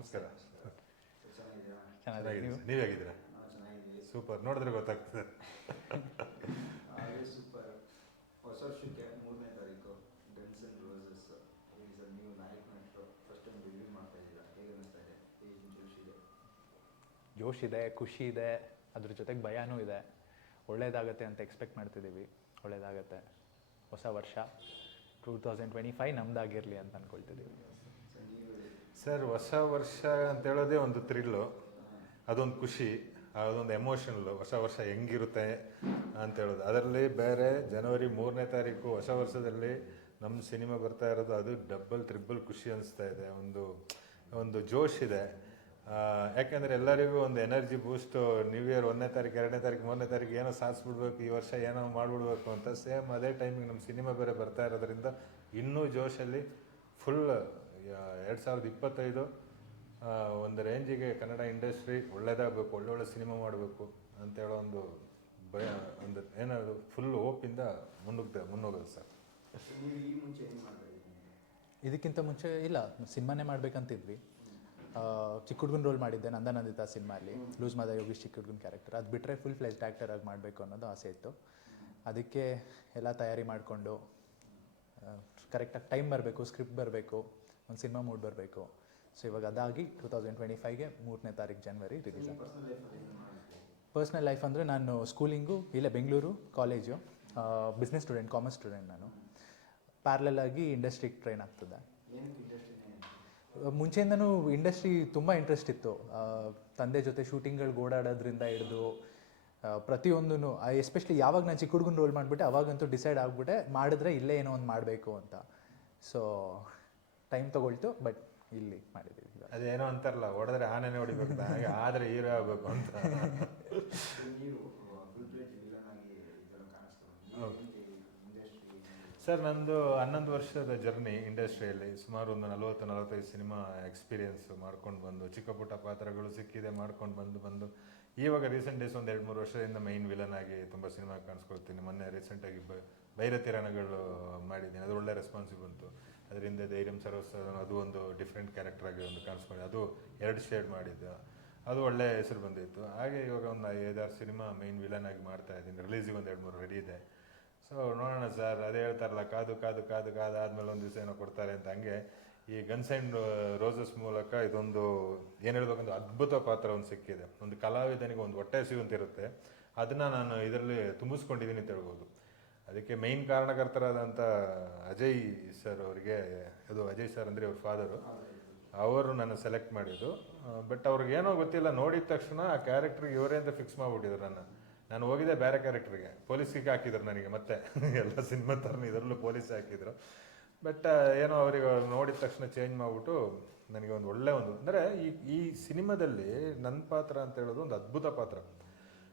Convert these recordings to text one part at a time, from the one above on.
ನಮಸ್ಕಾರ. ಚೆನ್ನಾಗಿದೆ. ನೀವು ಹೇಗಿದ್ದೀರಾ? ಚೆನ್ನಾಗಿದ್ದೀವಿ. ಸೂಪರ್, ನೋಡಿದ್ರೆ ಗೊತ್ತಾಗ್ತದೆ. ಹಾಗೆ ಸೂಪರ್. ಹೊಸ ವರ್ಷಕ್ಕೆ 3ನೇ ತಾರೀಕು Guns and Roses is a new ನಾಯಕ್ ನಟರು ಫಸ್ಟ್ ಟೈಮ್ ರಿವ್ಯೂ ಮಾಡ್ತಾ ಇದ್ದೀರಾ, ಹೇಗೆ ಅನಿಸ್ತಾ ಇದೆ? ಏನು ಜೋಶ್ ಇದೆ? ಜೋಶ್ ಇದೆ, ಖುಷಿ ಇದೆ, ಅದ್ರ ಜೊತೆಗೆ ಭಯನೂ ಇದೆ. ಒಳ್ಳೇದಾಗತ್ತೆ ಅಂತ ಎಕ್ಸ್ಪೆಕ್ಟ್ ಮಾಡ್ತಿದ್ದೀವಿ. ಒಳ್ಳೇದಾಗತ್ತೆ. ಹೊಸ ವರ್ಷ 2025 ನಮ್ದಾಗಿರಲಿ ಅಂತ ಅಂದ್ಕೊಳ್ತಿದ್ದೀವಿ. ಸೊ ನೀವು ಸರ್, ಹೊಸ ವರ್ಷ ಅಂತ ಹೇಳೋದೇ ಒಂದು ಥ್ರಿಲ್ಲು, ಅದೊಂದು ಖುಷಿ, ಅದೊಂದು ಎಮೋಷನಲ್ಲು. ಹೊಸ ವರ್ಷ ಹೆಂಗಿರುತ್ತೆ ಅಂತ ಹೇಳೋದು. ಅದರಲ್ಲಿ ಬೇರೆ ಜನವರಿ 3ನೇ ತಾರೀಕು ಹೊಸ ವರ್ಷದಲ್ಲಿ ನಮ್ಮ ಸಿನಿಮಾ ಬರ್ತಾ ಇರೋದು, ಅದು ಡಬ್ಬಲ್ ಟ್ರಿಬಲ್ ಖುಷಿ ಅನಿಸ್ತಾ ಇದೆ. ಒಂದು ಜೋಶ್ ಇದೆ. ಯಾಕೆಂದರೆ ಎಲ್ಲರಿಗೂ ಒಂದು ಎನರ್ಜಿ ಬೂಸ್ಟು. ನ್ಯೂ ಇಯರ್ 1ನೇ ತಾರೀಕು 2ನೇ ತಾರೀಕು 3ನೇ ತಾರೀಕು ಏನೋ ಸಾಧಿಸ್ಬಿಡ್ಬೇಕು, ಈ ವರ್ಷ ಏನೋ ಮಾಡಿಬಿಡ್ಬೇಕು ಅಂತ. ಸೇಮ್ ಅದೇ ಟೈಮಿಗೆ ನಮ್ಮ ಸಿನಿಮಾ ಬೇರೆ ಬರ್ತಾ ಇರೋದ್ರಿಂದ ಇನ್ನೂ ಜೋಶಲ್ಲಿ ಫುಲ್ 2025 ಒಂದು ರೇಂಜಿಗೆ ಕನ್ನಡ ಇಂಡಸ್ಟ್ರಿ ಒಳ್ಳೇದಾಗಬೇಕು, ಒಳ್ಳೊಳ್ಳೆ ಸಿನಿಮಾ ಮಾಡಬೇಕು ಅಂತೇಳೋ ಒಂದು ಒಂದು ಏನಾದ್ರು ಫುಲ್ ಹೋಪಿಂದ ಮುನ್ನೋಗೋದು ಸರ್. ನೀವು ಈ ಮುಂಚೆ ಏನು ಮಾಡ್ತಾ ಇದ್ದೀನಿ? ಇದಕ್ಕಿಂತ ಮುಂಚೆ ಇಲ್ಲ, ಸಿನಿಮಾನೇ ಮಾಡ್ಬೇಕಂತಿದ್ವಿ. ಚಿಕ್ಕ ಹುಡುಗನ ರೋಲ್ ಮಾಡಿದ್ದೆ ನಂದನಂದಿತ ಸಿನಿಮಾಲಿ, ಲೂಸ್ ಮಾದ ಯೋಗೀಶ್ ಚಿಕ್ಕ ಹುಡುಗನ ಕ್ಯಾರೆಕ್ಟರ್. ಅದು ಬಿಟ್ಟರೆ ಫುಲ್ ಫ್ಲೆಜ್ಡ್ ಆ್ಯಕ್ಟರ್ ಆಗಿ ಮಾಡಬೇಕು ಅನ್ನೋದು ಆಸೆ ಇತ್ತು. ಅದಕ್ಕೆ ಎಲ್ಲ ತಯಾರಿ ಮಾಡಿಕೊಂಡು ಕರೆಕ್ಟಾಗಿ ಟೈಮ್ ಬರಬೇಕು, ಸ್ಕ್ರಿಪ್ಟ್ ಬರಬೇಕು, ಒಂದು ಸಿನಿಮಾ ಮೂಡ್ ಬರಬೇಕು. ಸೊ ಇವಾಗ ಅದಾಗಿ 2025ಗೆ 3ನೇ ತಾರೀಕು ಜನವರಿ ರಿಲೀಸ್ ಆಗುತ್ತೆ. ಪರ್ಸನಲ್ ಲೈಫಲ್ಲಿ ಏನು ಮಾಡುತ್ತೆ? ಪರ್ಸ್ನಲ್ ಲೈಫ್ ಅಂದರೆ ನಾನು ಸ್ಕೂಲಿಂಗು ಇಲ್ಲೇ Bengaluru college, business student, commerce student. ನಾನು ಪ್ಯಾರಲಲ್ ಆಗಿ ಇಂಡಸ್ಟ್ರಿಗೆ ಟ್ರೈನ್ ಆಗ್ತದೆ. ಏನಕ್ಕೆ ಇಂಡಸ್ಟ್ರಿನೇ? ಮುಂಚೆಯಿಂದನೂ ಇಂಡಸ್ಟ್ರಿ ತುಂಬ ಇಂಟ್ರೆಸ್ಟ್ ಇತ್ತು. ತಂದೆ ಜೊತೆ ಶೂಟಿಂಗ್ಗಳಿಗೆ ಓಡಾಡೋದ್ರಿಂದ ಹಿಡಿದು ಪ್ರತಿಯೊಂದೂ, ಎಸ್ಪೆಷಲಿ ಯಾವಾಗ ನಾನು ಚಿಕ್ಕ ಹುಡುಗನ ರೋಲ್ ಮಾಡಿಬಿಟ್ಟೆ ಅವಾಗಂತೂ ಡಿಸೈಡ್ ಆಗಿಬಿಟ್ಟೆ ಮಾಡಿದ್ರೆ ಇಲ್ಲೇ ಏನೋ ಒಂದು ಮಾಡಬೇಕು ಅಂತ. ಸೊ ಟೈಮ್ ತೊಗೊಳ್ತು, ಬಟ್ ಇಲ್ಲಿ ಮಾಡಿದ್ದೀವಿ. ಅದೇನೋ ಅಂತಾರಲ್ಲ, ಹೊಡೆದ್ರೆ ಆನೆನೇ ಹೊಡಿಬೇಕು, ಹಾಗೆ ಆದರೆ ಹೀರೋ ಆಗಬೇಕು ಅಂತ. ನೀವು ಫುಲ್ ಪ್ಲೇಜ್ ವಿಲನ್ ಆಗಿ ಇದೆಲ್ಲ ಕಾಣಿಸ್ತಾರೆ ಇಂಡಸ್ಟ್ರಿ. ಸರ್, ನಂದು 11 ವರ್ಷದ ಜರ್ನಿ ಇಂಡಸ್ಟ್ರಿಯಲ್ಲಿ. ಸುಮಾರು ಒಂದು 40-45 ಸಿನಿಮಾ ಎಕ್ಸ್ಪೀರಿಯೆನ್ಸ್ ಮಾಡ್ಕೊಂಡು ಬಂದು, ಚಿಕ್ಕ ಪುಟ್ಟ ಪಾತ್ರಗಳು ಸಿಕ್ಕಿದೆ ಮಾಡ್ಕೊಂಡು ಬಂದು ಇವಾಗ ರೀಸೆಂಟ್ ಡೇಸ್ ಒಂದು 2-3 ವರ್ಷದಿಂದ ಮೈನ್ ವಿಲನ್ ಆಗಿ ತುಂಬ ಸಿನಿಮಾ ಕಾಣಿಸ್ಕೊಳ್ತೀನಿ. ಮೊನ್ನೆ ರೀಸೆಂಟಾಗಿ ಭೈರತಿರಣಗಳು ಮಾಡಿದ್ದೀನಿ, ಅದು ಒಳ್ಳೆ ರೆಸ್ಪಾನ್ಸಿವ್ ಬಂತು. ಅದರಿಂದ ಧೈರ್ಯಂ ಸರ್ವಸ್ವ, ಅದು ಒಂದು ಡಿಫ್ರೆಂಟ್ ಕ್ಯಾರೆಕ್ಟರ್ ಆಗಿ ಒಂದು ಕಾಣಿಸ್ಕೊಂಡು, ಅದು 2 ಶೇಡ್ ಮಾಡಿದ್ದು, ಅದು ಒಳ್ಳೆ ಹೆಸರು ಬಂದಿತ್ತು. ಹಾಗೆ ಇವಾಗ ಒಂದು 5-6 ಸಿನಿಮಾ ಮೈನ್ ವಿಲನ್ ಆಗಿ ಮಾಡ್ತಾ ಇದ್ದೀನಿ. ರಿಲೀಸಿಗೆ ಒಂದು 2-3 ರೆಡಿ ಇದೆ. ಸೊ ನೋಡೋಣ ಸರ್, ಅದೇ ಹೇಳ್ತಾರಲ್ಲ, ಕಾದು ಆದಮೇಲೆ ಒಂದು ದಿವಸ ಏನೋ ಕೊಡ್ತಾರೆ ಅಂತ. ಹಂಗೆ ಈ ಗನ್ಸ್ ಆ್ಯಂಡ್ ರೋಸಸ್ ಮೂಲಕ ಇದೊಂದು ಏನು ಹೇಳ್ಬೇಕಂದ್ರೆ ಅದ್ಭುತ ಪಾತ್ರ ಒಂದು ಸಿಕ್ಕಿದೆ. ಒಂದು ಕಲಾವಿದನಿಗೆ ಒಂದು ಹೊಟ್ಟೆ ಸಿಗುವಂತಿರುತ್ತೆ, ಅದನ್ನು ನಾನು ಇದರಲ್ಲಿ ತುಂಬಿಸ್ಕೊಂಡಿದ್ದೀನಿ ಅಂತ ಹೇಳ್ಬೋದು. ಅದಕ್ಕೆ ಮೈನ್ ಕಾರಣಕರ್ತರಾದಂಥ ಅಜಯ್ ಸರ್ ಅವರಿಗೆ, ಅದು ಅಜಯ್ ಸರ್ ಅಂದರೆ ಅವ್ರ ಫಾದರು, ಅವರು ನನ್ನ ಸೆಲೆಕ್ಟ್ ಮಾಡಿದ್ದು. ಬಟ್ ಅವ್ರಿಗೇನೋ ಗೊತ್ತಿಲ್ಲ, ನೋಡಿದ ತಕ್ಷಣ ಆ ಕ್ಯಾರೆಕ್ಟ್ರಿಗೆ ಇವರೇ ಅಂತ ಫಿಕ್ಸ್ ಮಾಡಿಬಿಟ್ಟಿದ್ರು. ನಾನು ಹೋಗಿದ್ದೆ ಬೇರೆ ಕ್ಯಾರೆಕ್ಟ್ರಿಗೆ, ಪೊಲೀಸಿಗೆ ಹಾಕಿದ್ರು ನನಗೆ. ಮತ್ತೆ ಎಲ್ಲ ಸಿನಿಮಾ ಥರನೇ ಇದರಲ್ಲೂ ಪೊಲೀಸ್ ಹಾಕಿದ್ರು. ಬಟ್ ಏನೋ ಅವರಿಗೆ ನೋಡಿದ ತಕ್ಷಣ ಚೇಂಜ್ ಮಾಡಿಬಿಟ್ಟು ನನಗೆ ಒಂದು ಒಳ್ಳೆ ಒಂದು, ಅಂದರೆ ಈ ಸಿನಿಮಾದಲ್ಲಿ ನನ್ನ ಪಾತ್ರ ಅಂತ ಹೇಳೋದು ಒಂದು ಅದ್ಭುತ ಪಾತ್ರ.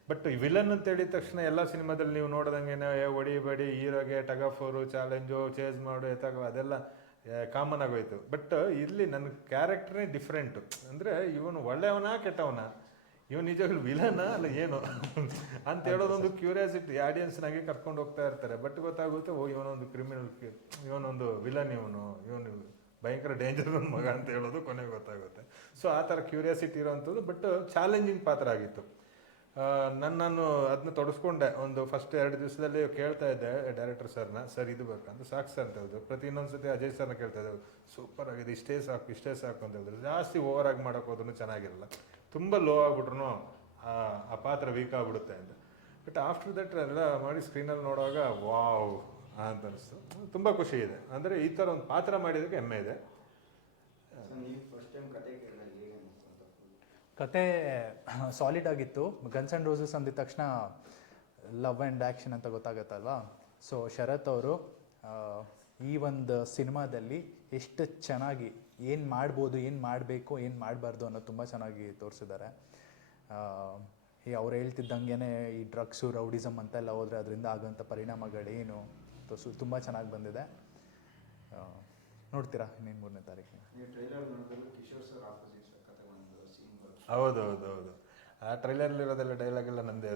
ಬಟ್ ವಿಲನ್ ಅಂತ ಹೇಳಿದ ತಕ್ಷಣ ಎಲ್ಲ ಸಿನಿಮಾದಲ್ಲಿ ನೀವು ನೋಡ್ದಂಗೆ ಹೊಡಿಬೇಡಿ, ಹೀರೋಗೆ ಟಗಫೋರು, ಚಾಲೆಂಜು, ಚೇಸ್ ಮಾಡು, ಎತ್ತಾಗ, ಅದೆಲ್ಲ ಕಾಮನ್ ಆಗೋಯ್ತು. ಬಟ್ ಇಲ್ಲಿ ನನ್ನ ಕ್ಯಾರೆಕ್ಟ್ರೇ ಡಿಫ್ರೆಂಟು. ಅಂದರೆ ಇವನು ಒಳ್ಳೆಯವನ ಕೆಟ್ಟವನ, ಇವನು ನಿಜವಾಗ್ಲೂ ವಿಲನ ಅಲ್ಲ ಏನು ಅಂತ ಹೇಳೋದೊಂದು ಕ್ಯೂರಿಯಾಸಿಟಿ ಆಡಿಯನ್ಸ್ನಾಗೆ ಕರ್ಕೊಂಡು ಹೋಗ್ತಾ ಇರ್ತಾರೆ. ಬಟ್ ಗೊತ್ತಾಗುತ್ತೆ, ಓ ಇವನೊಂದು ಕ್ರಿಮಿನಲ್, ಇವನೊಂದು ವಿಲನ್, ಇವನು ಭಯಂಕರ ಡೇಂಜರ್ ನನ್ನ ಮಗ ಅಂತ ಹೇಳೋದು ಕೊನೆಗೆ ಗೊತ್ತಾಗುತ್ತೆ. ಸೊ ಆ ಥರ ಕ್ಯೂರಿಯಾಸಿಟಿ ಇರೋವಂಥದ್ದು. ಬಟ್ ಚಾಲೆಂಜಿಂಗ್ ಪಾತ್ರ ಆಗಿತ್ತು. ನಾನು ಅದನ್ನ ತೊಡಸ್ಕೊಂಡೆ. ಒಂದು ಫಸ್ಟ್ 2 ದಿವಸದಲ್ಲಿ ಕೇಳ್ತಾ ಇದ್ದೆ ಡೈರೆಕ್ಟರ್ ಸರ್ನ, ಸರ್ ಇದು ಬೇಕಂತ, ಸಾಕು ಸರ್ ಅಂತ ಹೇಳಿದ್ರು. ಪ್ರತಿ ಇನ್ನೊಂದ್ಸತಿ ಅಜಯ್ ಸರ್ನ ಕೇಳ್ತಾ ಇದ್ದೆ, ಸೂಪರ್ ಆಗಿದೆ, ಇಷ್ಟೇ ಸಾಕು ಅಂತ ಹೇಳಿದ್ರು. ಜಾಸ್ತಿ ಓವರ್ ಆಗಿ ಮಾಡೋಕೆ ಹೋದ್ರೂ ಚೆನ್ನಾಗಿರಲ್ಲ, ತುಂಬ ಲೋ ಆಗ್ಬಿಟ್ರು ಆ ಪಾತ್ರ ವೀಕ್ ಆಗಿಬಿಡುತ್ತೆ ಅಂತ. ಬಟ್ ಆಫ್ಟರ್ ದಟ್ ಎಲ್ಲ ಮಾಡಿ ಸ್ಕ್ರೀನಲ್ಲಿ ನೋಡುವಾಗ ವಾವ್ ಅಂತ ಅನಿಸ್ತು. ತುಂಬ ಖುಷಿ ಇದೆ. ಅಂದರೆ ಈ ಥರ ಒಂದು ಪಾತ್ರ ಮಾಡಿದ್ದಕ್ಕೆ ಹೆಮ್ಮೆ ಇದೆ. ನೀವು ಫಸ್ಟ್ ಟೈಮ್ ಕತೆ ಕೇಳಿದಾಗ ಹೇಗೆ ಅನಿಸ್ತು ಅಂತ? ಕತೆ ಸಾಲಿಡ್ ಆಗಿತ್ತು. ಗನ್ಸ್ ಆ್ಯಂಡ್ ರೋಸಸ್ ಅಂದಿದ ತಕ್ಷಣ ಲವ್ ಆ್ಯಂಡ್ ಆ್ಯಕ್ಷನ್ ಅಂತ ಗೊತ್ತಾಗತ್ತಲ್ವಾ. ಸೊ ಶರತ್ ಅವರು ಈ ಒಂದು ಸಿನಿಮಾದಲ್ಲಿ ಎಷ್ಟು ಚೆನ್ನಾಗಿ ಏನು ಮಾಡ್ಬೋದು, ಏನು ಮಾಡಬೇಕು, ಏನು ಮಾಡಬಾರ್ದು ಅನ್ನೋದು ತುಂಬ ಚೆನ್ನಾಗಿ ತೋರಿಸಿದ್ದಾರೆ. ಅವ್ರು ಹೇಳ್ತಿದ್ದಂಗೆ ಈ ಡ್ರಗ್ಸು, ರೌಡಿಸಮ್ ಅಂತೆಲ್ಲ ಹೋದರೆ ಅದರಿಂದ ಆಗೋಂಥ ಪರಿಣಾಮಗಳೇನು ತುಂಬ ಚೆನ್ನಾಗಿ ಬಂದಿದೆ. ನೋಡ್ತೀರಾ ಇನ್ನೇನು 3ನೇ ತಾರೀಕಿನ. ನೀವು ಟ್ರೈಲರ್ ನೋಡಿದ್ರೆ ಕಿಶೋರ್ ಸರ್ ಆಪೋಸಿಟ್ ಸಕ್ಕತ್ತ ಒಂದು ಸೀನ್ ಬರುತ್ತೆ. ಹೌದು. ಆ ಟ್ರೈಲರ್ಲಿರೋದೆಲ್ಲ ಡೈಲಾಗ್ ಎಲ್ಲ ನಂದೇ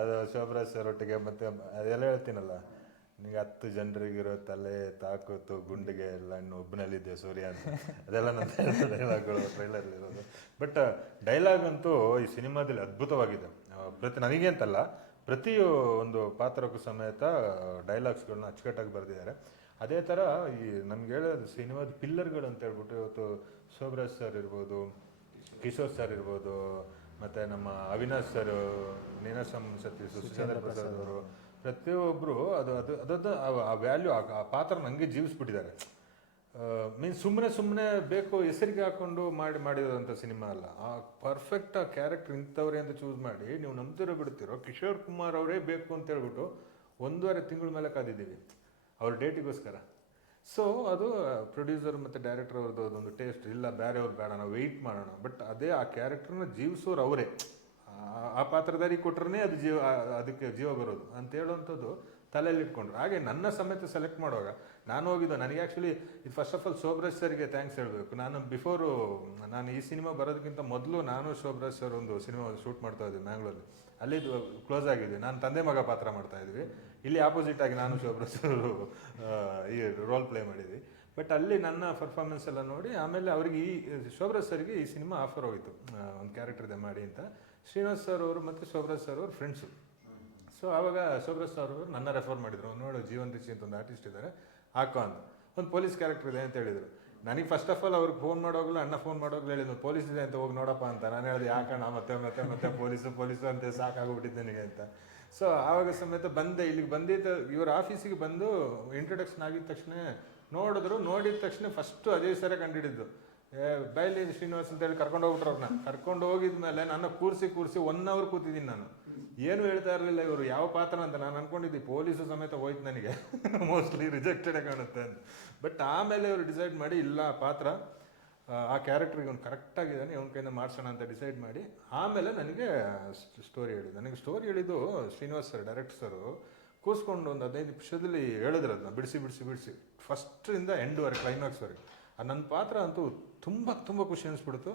ಅದು ಶೋಭರಾಜ್ ಸರ್ ಒಟ್ಟಿಗೆ. ಮತ್ತು ಅದೆಲ್ಲ ಹೇಳ್ತೀನಲ್ಲ, ನಿನಗೆ 10 ಜನರಿಗಿರೋ ತಲೆ ತಾಕತ್ತು ಗುಂಡಿಗೆ ಎಲ್ಲ ಇನ್ನು ಒಬ್ಬನಲ್ಲಿದ್ದೆ ಸೂರ್ಯ ಅಂತ ಅದೆಲ್ಲ ನನ್ನ ಡೈಲಾಗ್ಗಳು ಟ್ರೈಲರ್ ಇರೋದು. ಬಟ್ ಡೈಲಾಗ್ ಅಂತೂ ಈ ಸಿನಿಮಾದಲ್ಲಿ ಅದ್ಭುತವಾಗಿದೆ. ನನಗೆ ಅಂತಲ್ಲ, ಪ್ರತಿ ಒಂದು ಪಾತ್ರಕ್ಕೂ ಸಮೇತ ಡೈಲಾಗ್ಸ್ಗಳನ್ನ ಅಚ್ಚುಕಟ್ಟಾಗಿ ಬರೆದಿದ್ದಾರೆ. ಅದೇ ಥರ ಈ ನಮ್ಗೆ ಹೇಳೋದು ಸಿನಿಮಾದ ಪಿಲ್ಲರ್ಗಳು ಅಂತ ಹೇಳ್ಬಿಟ್ಟು ಇವತ್ತು ಶೋಭರಾಜ್ ಸರ್ ಇರ್ಬೋದು, ಕಿಶೋರ್ ಸರ್ ಇರ್ಬೋದು, ಮತ್ತು ನಮ್ಮ ಅವಿನಾಶ್ ಸರ್, ನೀನಾಸಂ ಸತೀಶ್, ಸುಚಂದ್ರ ಪ್ರಸಾದ್ ಅವರು, ಪ್ರತಿಯೊಬ್ಬರು ಅದದ್ದು ಆ ವ್ಯಾಲ್ಯೂ ಆ ಪಾತ್ರ ನನಗೆ ಜೀವಿಸ್ಬಿಟ್ಟಿದ್ದಾರೆ. ಮೀನ್ಸ್ ಸುಮ್ಮನೆ ಬೇಕು ಹೆಸರಿಗೆ ಹಾಕ್ಕೊಂಡು ಮಾಡಿರೋಂಥ ಸಿನಿಮಾ ಅಲ್ಲ. ಆ ಪರ್ಫೆಕ್ಟ್ ಆ ಕ್ಯಾರೆಕ್ಟರ್ ಇಂಥವ್ರೆ ಅಂತ ಚೂಸ್ ಮಾಡಿ ನೀವು ನಂಬ್ತಿರೋ ಬಿಡ್ತಿರೋ ಕಿಶೋರ್ ಕುಮಾರ್ ಅವರೇ ಬೇಕು ಅಂತ ಹೇಳ್ಬಿಟ್ಟು 1.5 ತಿಂಗಳ ಮೇಲೆ ಕಾದಿದ್ದೀವಿ ಅವ್ರ ಡೇಟಿಗೋಸ್ಕರ. ಸೊ ಅದು ಪ್ರೊಡ್ಯೂಸರ್ ಮತ್ತು ಡೈರೆಕ್ಟರ್ ಅವ್ರದ್ದು ಅದೊಂದು ಟೇಸ್ಟ್, ಇಲ್ಲ ಬೇರೆಯವ್ರು ಬೇಡ ನಾವು ವೆಯ್ಟ್ ಮಾಡೋಣ. ಬಟ್ ಅದೇ ಆ ಕ್ಯಾರೆಕ್ಟರ್ನ ಜೀವಿಸೋರು ಅವರೇ, ಆ ಪಾತ್ರಧಾರಿ ಕೊಟ್ರೇ ಅದು ಅದಕ್ಕೆ ಜೀವ ಬರೋದು ಅಂತ ಹೇಳುವಂಥದ್ದು ತಲೆಯಲ್ಲಿ ಇಟ್ಕೊಂಡ್ರು. ಹಾಗೆ ನನ್ನ ಸಮೇತ ಸೆಲೆಕ್ಟ್ ಮಾಡುವಾಗ ನಾನು ಹೋಗಿದ್ದು, ನನಗೆ ಆ್ಯಕ್ಚುಲಿ ಇದು ಫಸ್ಟ್ ಆಫ್ ಆಲ್ ಶೋಭರಾಜ್ ಸರ್ಗೆ ಥ್ಯಾಂಕ್ಸ್ ಹೇಳಬೇಕು. ನಾನು ಈ ಸಿನಿಮಾ ಬರೋದಕ್ಕಿಂತ ಮೊದಲು ನಾನು ಶೋಭರಾಜ್ ಸರ್ ಒಂದು ಸಿನಿಮಾ ಶೂಟ್ ಮಾಡ್ತಾ ಇದ್ವಿ ಮ್ಯಾಂಗ್ಳೂರಲ್ಲಿ. ಅಲ್ಲಿದ್ದು ಕ್ಲೋಸ್ ಆಗಿದ್ವಿ, ನಾನು ತಂದೆ ಮಗ ಪಾತ್ರ ಮಾಡ್ತಾ ಇದ್ವಿ. ಇಲ್ಲಿ ಆಪೋಸಿಟ್ ಆಗಿ ನಾನು ಶೋಭರಾಜ್ ಸರ್ ಈ ರೋಲ್ ಪ್ಲೇ ಮಾಡಿದ್ವಿ. ಬಟ್ ಅಲ್ಲಿ ನನ್ನ ಪರ್ಫಾರ್ಮೆನ್ಸ್ ಎಲ್ಲ ನೋಡಿ ಆಮೇಲೆ ಅವರಿಗೆ ಈ ಶೋಭರಾಜ್ ಸರ್ಗೆ ಈ ಸಿನಿಮಾ ಆಫರ್ ಹೋಗಿತ್ತು, ಒಂದು ಕ್ಯಾರೆಕ್ಟರ್ ಇದೆ ಮಾಡಿ ಅಂತ. ಶ್ರೀನಿವಾಸ್ ಸರ್ ಅವರು ಮತ್ತು ಶೋಭರಾಜ್ ಸರ್ ಅವರು ಫ್ರೆಂಡ್ಸು. ಸೊ ಆವಾಗ ಶೋಭರಾಜ್ ಸರ್ ಅವರು ನನ್ನ ರೆಫರ್ ಮಾಡಿದ್ರು, ನೋಡು ಜೀವನ್ ರಿಚಿ ಅಂತ ಒಂದು ಆರ್ಟಿಸ್ಟ್ ಇದ್ದಾರೆ ಹಾಕೋ ಅಂತ, ಒಂದು ಪೊಲೀಸ್ ಕ್ಯಾರೆಕ್ಟರ್ ಇದೆ ಅಂತ ಹೇಳಿದರು. ನನಗೆ ಫಸ್ಟ್ ಆಫ್ ಆಲ್ ಅವ್ರಿಗೆ ಫೋನ್ ಮಾಡೋಗ್ಲು ಅಣ್ಣ ಫೋನ್ ಮಾಡೋಗ್ಲು ಹೇಳಿದ್ರು ಪೊಲೀಸ್ ಇದೆ ಅಂತ ಹೋಗಿ ನೋಡಪ್ಪ ಅಂತ. ನಾನು ಹೇಳಿದೆ ಯಾಕಣ್ಣ ಮತ್ತೆ ಪೊಲೀಸು ಅಂತ ಸಾಕಾಗೋಗ್ಬಿಟ್ಟಿದ್ದೆ ನನಗೆ ಅಂತ. ಸೊ ಆವಾಗ ಸಮೇತ ಬಂದೆ, ಇಲ್ಲಿಗೆ ಬಂದಿದ್ದ ಇವ್ರ ಆಫೀಸಿಗೆ ಬಂದು ಇಂಟ್ರೊಡಕ್ಷನ್ ಆಗಿದ ತಕ್ಷಣ ನೋಡಿದ ತಕ್ಷಣ ಫಸ್ಟು ಅದೇ ಸರ ಕಂಡಿಡಿದ್ದು, ಬೈಲಿ ಶ್ರೀನಿವಾಸ್ ಅಂತ ಹೇಳಿ ಕರ್ಕೊಂಡು ಹೋಗ್ಬಿಟ್ರು ಅವ್ರನ್ನ. ಕರ್ಕೊಂಡು ಹೋಗಿದ್ಮೇಲೆ ನನ್ನ ಕೂರಿಸಿ 1 ಅವರ್ ಕೂತಿದ್ದೀನಿ ನಾನು. ಏನು ಹೇಳ್ತಾ ಇರಲಿಲ್ಲ ಇವರು ಯಾವ ಪಾತ್ರ ಅಂತ. ನಾನು ಅನ್ಕೊಂಡಿದ್ದೆ ಪೊಲೀಸು ಸಮೇತ ಹೋಯ್ತು ನನಗೆ ಮೋಸ್ಟ್ಲಿ ರಿಜೆಕ್ಟೆಡೇ ಕಾಣುತ್ತೆ ಅಂತ. ಬಟ್ ಆಮೇಲೆ ಅವರು ಡಿಸೈಡ್ ಮಾಡಿ ಇಲ್ಲ ಪಾತ್ರ ಆ ಕ್ಯಾರೆಕ್ಟ್ರಿಗೆ ಅವ್ನು ಕರೆಕ್ಟಾಗಿದ್ದಾನೆ, ಅವ್ನ ಕೈಯಿಂದ ಮಾಡಿಸೋಣ ಅಂತ ಡಿಸೈಡ್ ಮಾಡಿ ಆಮೇಲೆ ನನಗೆ ಸ್ಟೋರಿ ಹೇಳಿದ್ದು. ನನಗೆ ಸ್ಟೋರಿ ಹೇಳಿದ್ದು ಶ್ರೀನಿವಾಸ್ ಸರ್, ಡೈರೆಕ್ಟರ್ ಸರು ಕೂರಿಸ್ಕೊಂಡು ಒಂದು 15 ನಿಮಿಷದಲ್ಲಿ ಹೇಳಿದ್ರು ಅದನ್ನ ಬಿಡಿಸಿ ಫಸ್ಟಿಂದ ಎಂಡ್ವರೆಗೆ ಕ್ಲೈಮ್ಯಾಕ್ಸ್ವರೆಗೆ. ನನ್ನ ಪಾತ್ರ ಅಂತೂ ತುಂಬ ಖುಷಿ ಅನಿಸ್ಬಿಡ್ತು.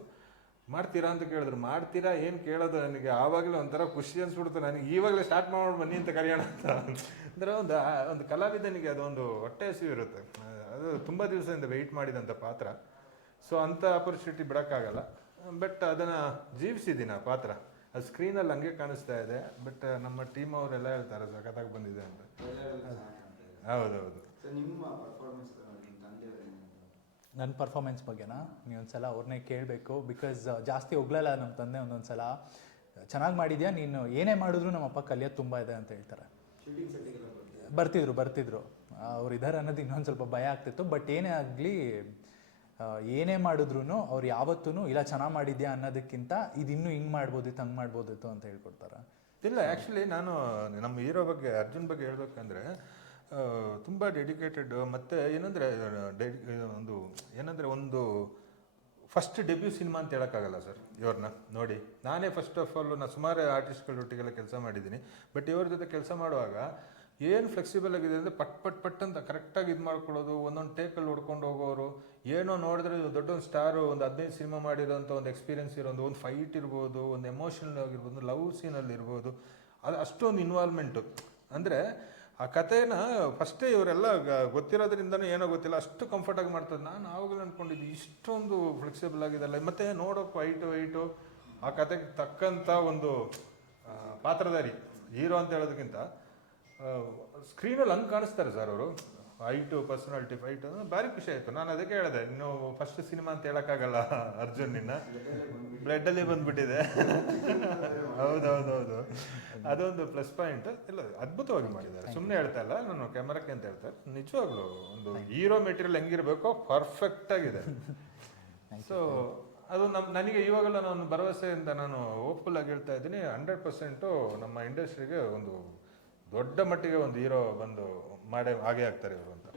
ಮಾಡ್ತೀರಾ ಅಂತ ಕೇಳಿದ್ರು, ಮಾಡ್ತೀರಾ ಏನು ಕೇಳೋದು ನನಗೆ ಆವಾಗಲೇ ಒಂಥರ ಖುಷಿ ಅನಿಸ್ಬಿಡ್ತು ನನಗೆ. ಈವಾಗಲೇ ಸ್ಟಾರ್ಟ್ ಮಾಡಿ ಬನ್ನಿ ಅಂತ ಕರೆಯೋಣ ಅಂತ. ಅಂದರೆ ಒಂದು ಕಲಾವಿದನಿಗೆ ಅದೊಂದು ಹೊಟ್ಟೆ ಹಸಿವು ಇರುತ್ತೆ, ಅದು ತುಂಬ ದಿವಸದಿಂದ ವೆಯ್ಟ್ ಮಾಡಿದಂಥ ಪಾತ್ರ. ಸೊ ಅಂಥ ಆಪರ್ಚುನಿಟಿ ಬಿಡೋಕ್ಕಾಗಲ್ಲ. ಬಟ್ ಅದನ್ನು ಜೀವಿಸಿದ್ದೀನಿ ಆ ಪಾತ್ರ. ಅದು ಸ್ಕ್ರೀನಲ್ಲಿ ಹಂಗೆ ಕಾಣಿಸ್ತಾ ಇದೆ. ಬಟ್ ನಮ್ಮ ಟೀಮ್ ಅವರೆಲ್ಲ ಹೇಳ್ತಾರೆ ಸಖತ್ತಾಗಿ ಬಂದಿದೆ ಅಂತ. ಹೌದೌದು. ನನ್ನ ಪರ್ಫಾರ್ಮೆನ್ಸ್ ಬಗ್ಗೆನಾ ನೀವೊಂದು ಸಲ ಅವ್ರನ್ನೇ ಕೇಳಬೇಕು. ಬಿಕಾಸ್ ಜಾಸ್ತಿ ಹೊಗಳಲ್ಲ ನಮ್ಮ ತಂದೆ. ಒಂದೊಂದು ಸಲ ಚೆನ್ನಾಗಿ ಮಾಡಿದ್ಯಾ ನೀನು, ಏನೇ ಮಾಡಿದ್ರು ನಮ್ಮಪ್ಪ ಕಲಿಯೋದು ತುಂಬ ಇದೆ ಅಂತ ಹೇಳ್ತಾರೆ. ಬರ್ತಿದ್ರು ಅವ್ರು ಇದ್ದಾರೆ ಅನ್ನೋದು ಇನ್ನೊಂದು ಸ್ವಲ್ಪ ಭಯ ಆಗ್ತಿತ್ತು. ಬಟ್ ಏನೇ ಆಗಲಿ, ಏನೇ ಮಾಡಿದ್ರು ಅವ್ರು ಯಾವತ್ತೂ ಇಲ್ಲ ಚೆನ್ನಾಗಿ ಮಾಡಿದ್ಯಾ ಅನ್ನೋದಕ್ಕಿಂತ ಇದು ಇನ್ನೂ ಹಿಂಗೆ ಮಾಡ್ಬೋದಿತ್ತು ಹಂಗೆ ಮಾಡ್ಬೋದಿತ್ತು ಅಂತ ಹೇಳ್ಕೊಡ್ತಾರೆ. ಇಲ್ಲ ಆ್ಯಕ್ಚುಲಿ ನಾನು ನಮ್ಮ ಹೀರೋ ಬಗ್ಗೆ, ಅರ್ಜುನ್ ಬಗ್ಗೆ ಹೇಳ್ಬೇಕಂದ್ರೆ ತುಂಬ ಡೆಡಿಕೇಟೆಡ್. ಮತ್ತು ಒಂದು ಫಸ್ಟ್ ಡೆಬ್ಯೂ ಸಿನಿಮಾ ಅಂತ ಹೇಳೋಕ್ಕಾಗಲ್ಲ ಸರ್ ಇವ್ರನ್ನ ನೋಡಿ. ನಾನೇ ಫಸ್ಟ್ ಆಫ್ ಆಲ್ ನಾನು ಸುಮಾರು ಆರ್ಟಿಸ್ಟ್ಗಳೊಟ್ಟಿಗೆಲ್ಲ ಕೆಲಸ ಮಾಡಿದ್ದೀನಿ. ಬಟ್ ಇವ್ರ ಜೊತೆ ಕೆಲಸ ಮಾಡುವಾಗ ಏನು ಫ್ಲೆಕ್ಸಿಬಲ್ ಆಗಿದೆ ಅಂದರೆ ಪಟ್ ಅಂತ ಕರೆಕ್ಟಾಗಿ ಇದು ಮಾಡ್ಕೊಳ್ಳೋದು. ಒಂದೊಂದು ಟೇಕಲ್ಲಿ ಹೊಡ್ಕೊಂಡು ಹೋಗೋರು. ಏನೋ ನೋಡಿದ್ರೆ ದೊಡ್ಡ ಒಂದು ಸ್ಟಾರು, ಒಂದು 15 ಸಿನಿಮಾ ಮಾಡಿರೋಂಥ ಒಂದು ಎಕ್ಸ್ಪೀರಿಯನ್ಸ್ ಇರೋದು, ಒಂದು ಫೈಟ್ ಇರ್ಬೋದು, ಒಂದು ಎಮೋಷನಲ್ ಆಗಿರ್ಬೋದು, ಲವ್ ಸೀನಲ್ಲಿ ಇರ್ಬೋದು, ಅದು ಅಷ್ಟೊಂದು ಇನ್ವಾಲ್ವ್ಮೆಂಟು. ಅಂದರೆ ಆ ಕಥೆನ ಫಸ್ಟೇ ಇವರೆಲ್ಲ ಗೊತ್ತಿರೋದ್ರಿಂದನೂ ಏನೋ ಗೊತ್ತಿಲ್ಲ ಅಷ್ಟು ಕಂಫರ್ಟಾಗಿ ಮಾಡ್ತದೆ. ನಾನು ಆವಾಗಲೇ ಅಂದ್ಕೊಂಡಿದ್ದು ಇಷ್ಟೊಂದು ಫ್ಲೆಕ್ಸಿಬಲ್ ಆಗಿದೆಲ್ಲ. ಮತ್ತು ನೋಡೋಕೆ ವೈಟು ಆ ಕಥೆಗೆ ತಕ್ಕಂಥ ಒಂದು ಪಾತ್ರಧಾರಿ ಹೀರೋ ಅಂತ ಹೇಳೋದಕ್ಕಿಂತ ಸ್ಕ್ರೀನಲ್ಲಿ ಹಂಗೆ ಕಾಣಿಸ್ತಾರೆ ಸರ್ ಅವರು. ಹೈಟು, ಪರ್ಸನಾಲಿಟಿ, ಫೈಟು ಭಾರಿ ಖುಷಿ ಆಯಿತು. ನಾನು ಅದಕ್ಕೆ ಹೇಳಿದೆ, ಇನ್ನು ಫಸ್ಟ್ ಸಿನಿಮಾ ಅಂತ ಹೇಳೋಕ್ಕಾಗಲ್ಲ ಅರ್ಜುನ್, ನಿನ್ನ ಬ್ಲಡ್ಡಲ್ಲಿ ಬಂದುಬಿಟ್ಟಿದೆ. ಹೌದು, ಅದೊಂದು ಪ್ಲಸ್ ಪಾಯಿಂಟ್. ಇಲ್ಲ ಅದ್ಭುತವಾಗಿ ಮಾಡಿದ್ದಾರೆ, ಸುಮ್ಮನೆ ಹೇಳ್ತಾ ಇಲ್ಲ ನಾನು ಕ್ಯಾಮರಕ್ಕೆ ಅಂತ ಹೇಳ್ತಾರೆ. ನಿಜವಾಗ್ಲೂ ಒಂದು ಹೀರೋ ಮೆಟೀರಿಯಲ್ ಹೆಂಗಿರಬೇಕೋ ಪರ್ಫೆಕ್ಟ್ ಆಗಿದೆ. ಸೊ ಅದು ನನಗೆ ಇವಾಗೆಲ್ಲ ನಾನು ಭರವಸೆಯಿಂದ ನಾನು ಹೋಪ್ಫುಲ್ ಆಗಿ ಹೇಳ್ತಾ ಇದ್ದೀನಿ, 100% ನಮ್ಮ ಇಂಡಸ್ಟ್ರಿಗೆ ಒಂದು ದೊಡ್ಡ ಮಟ್ಟಿಗೆ ಒಂದು ಹೀರೋ ಬಂದು ಹಾಗೆ ಆಗ್ತಾರೆ ಇವರು ಅಂತ.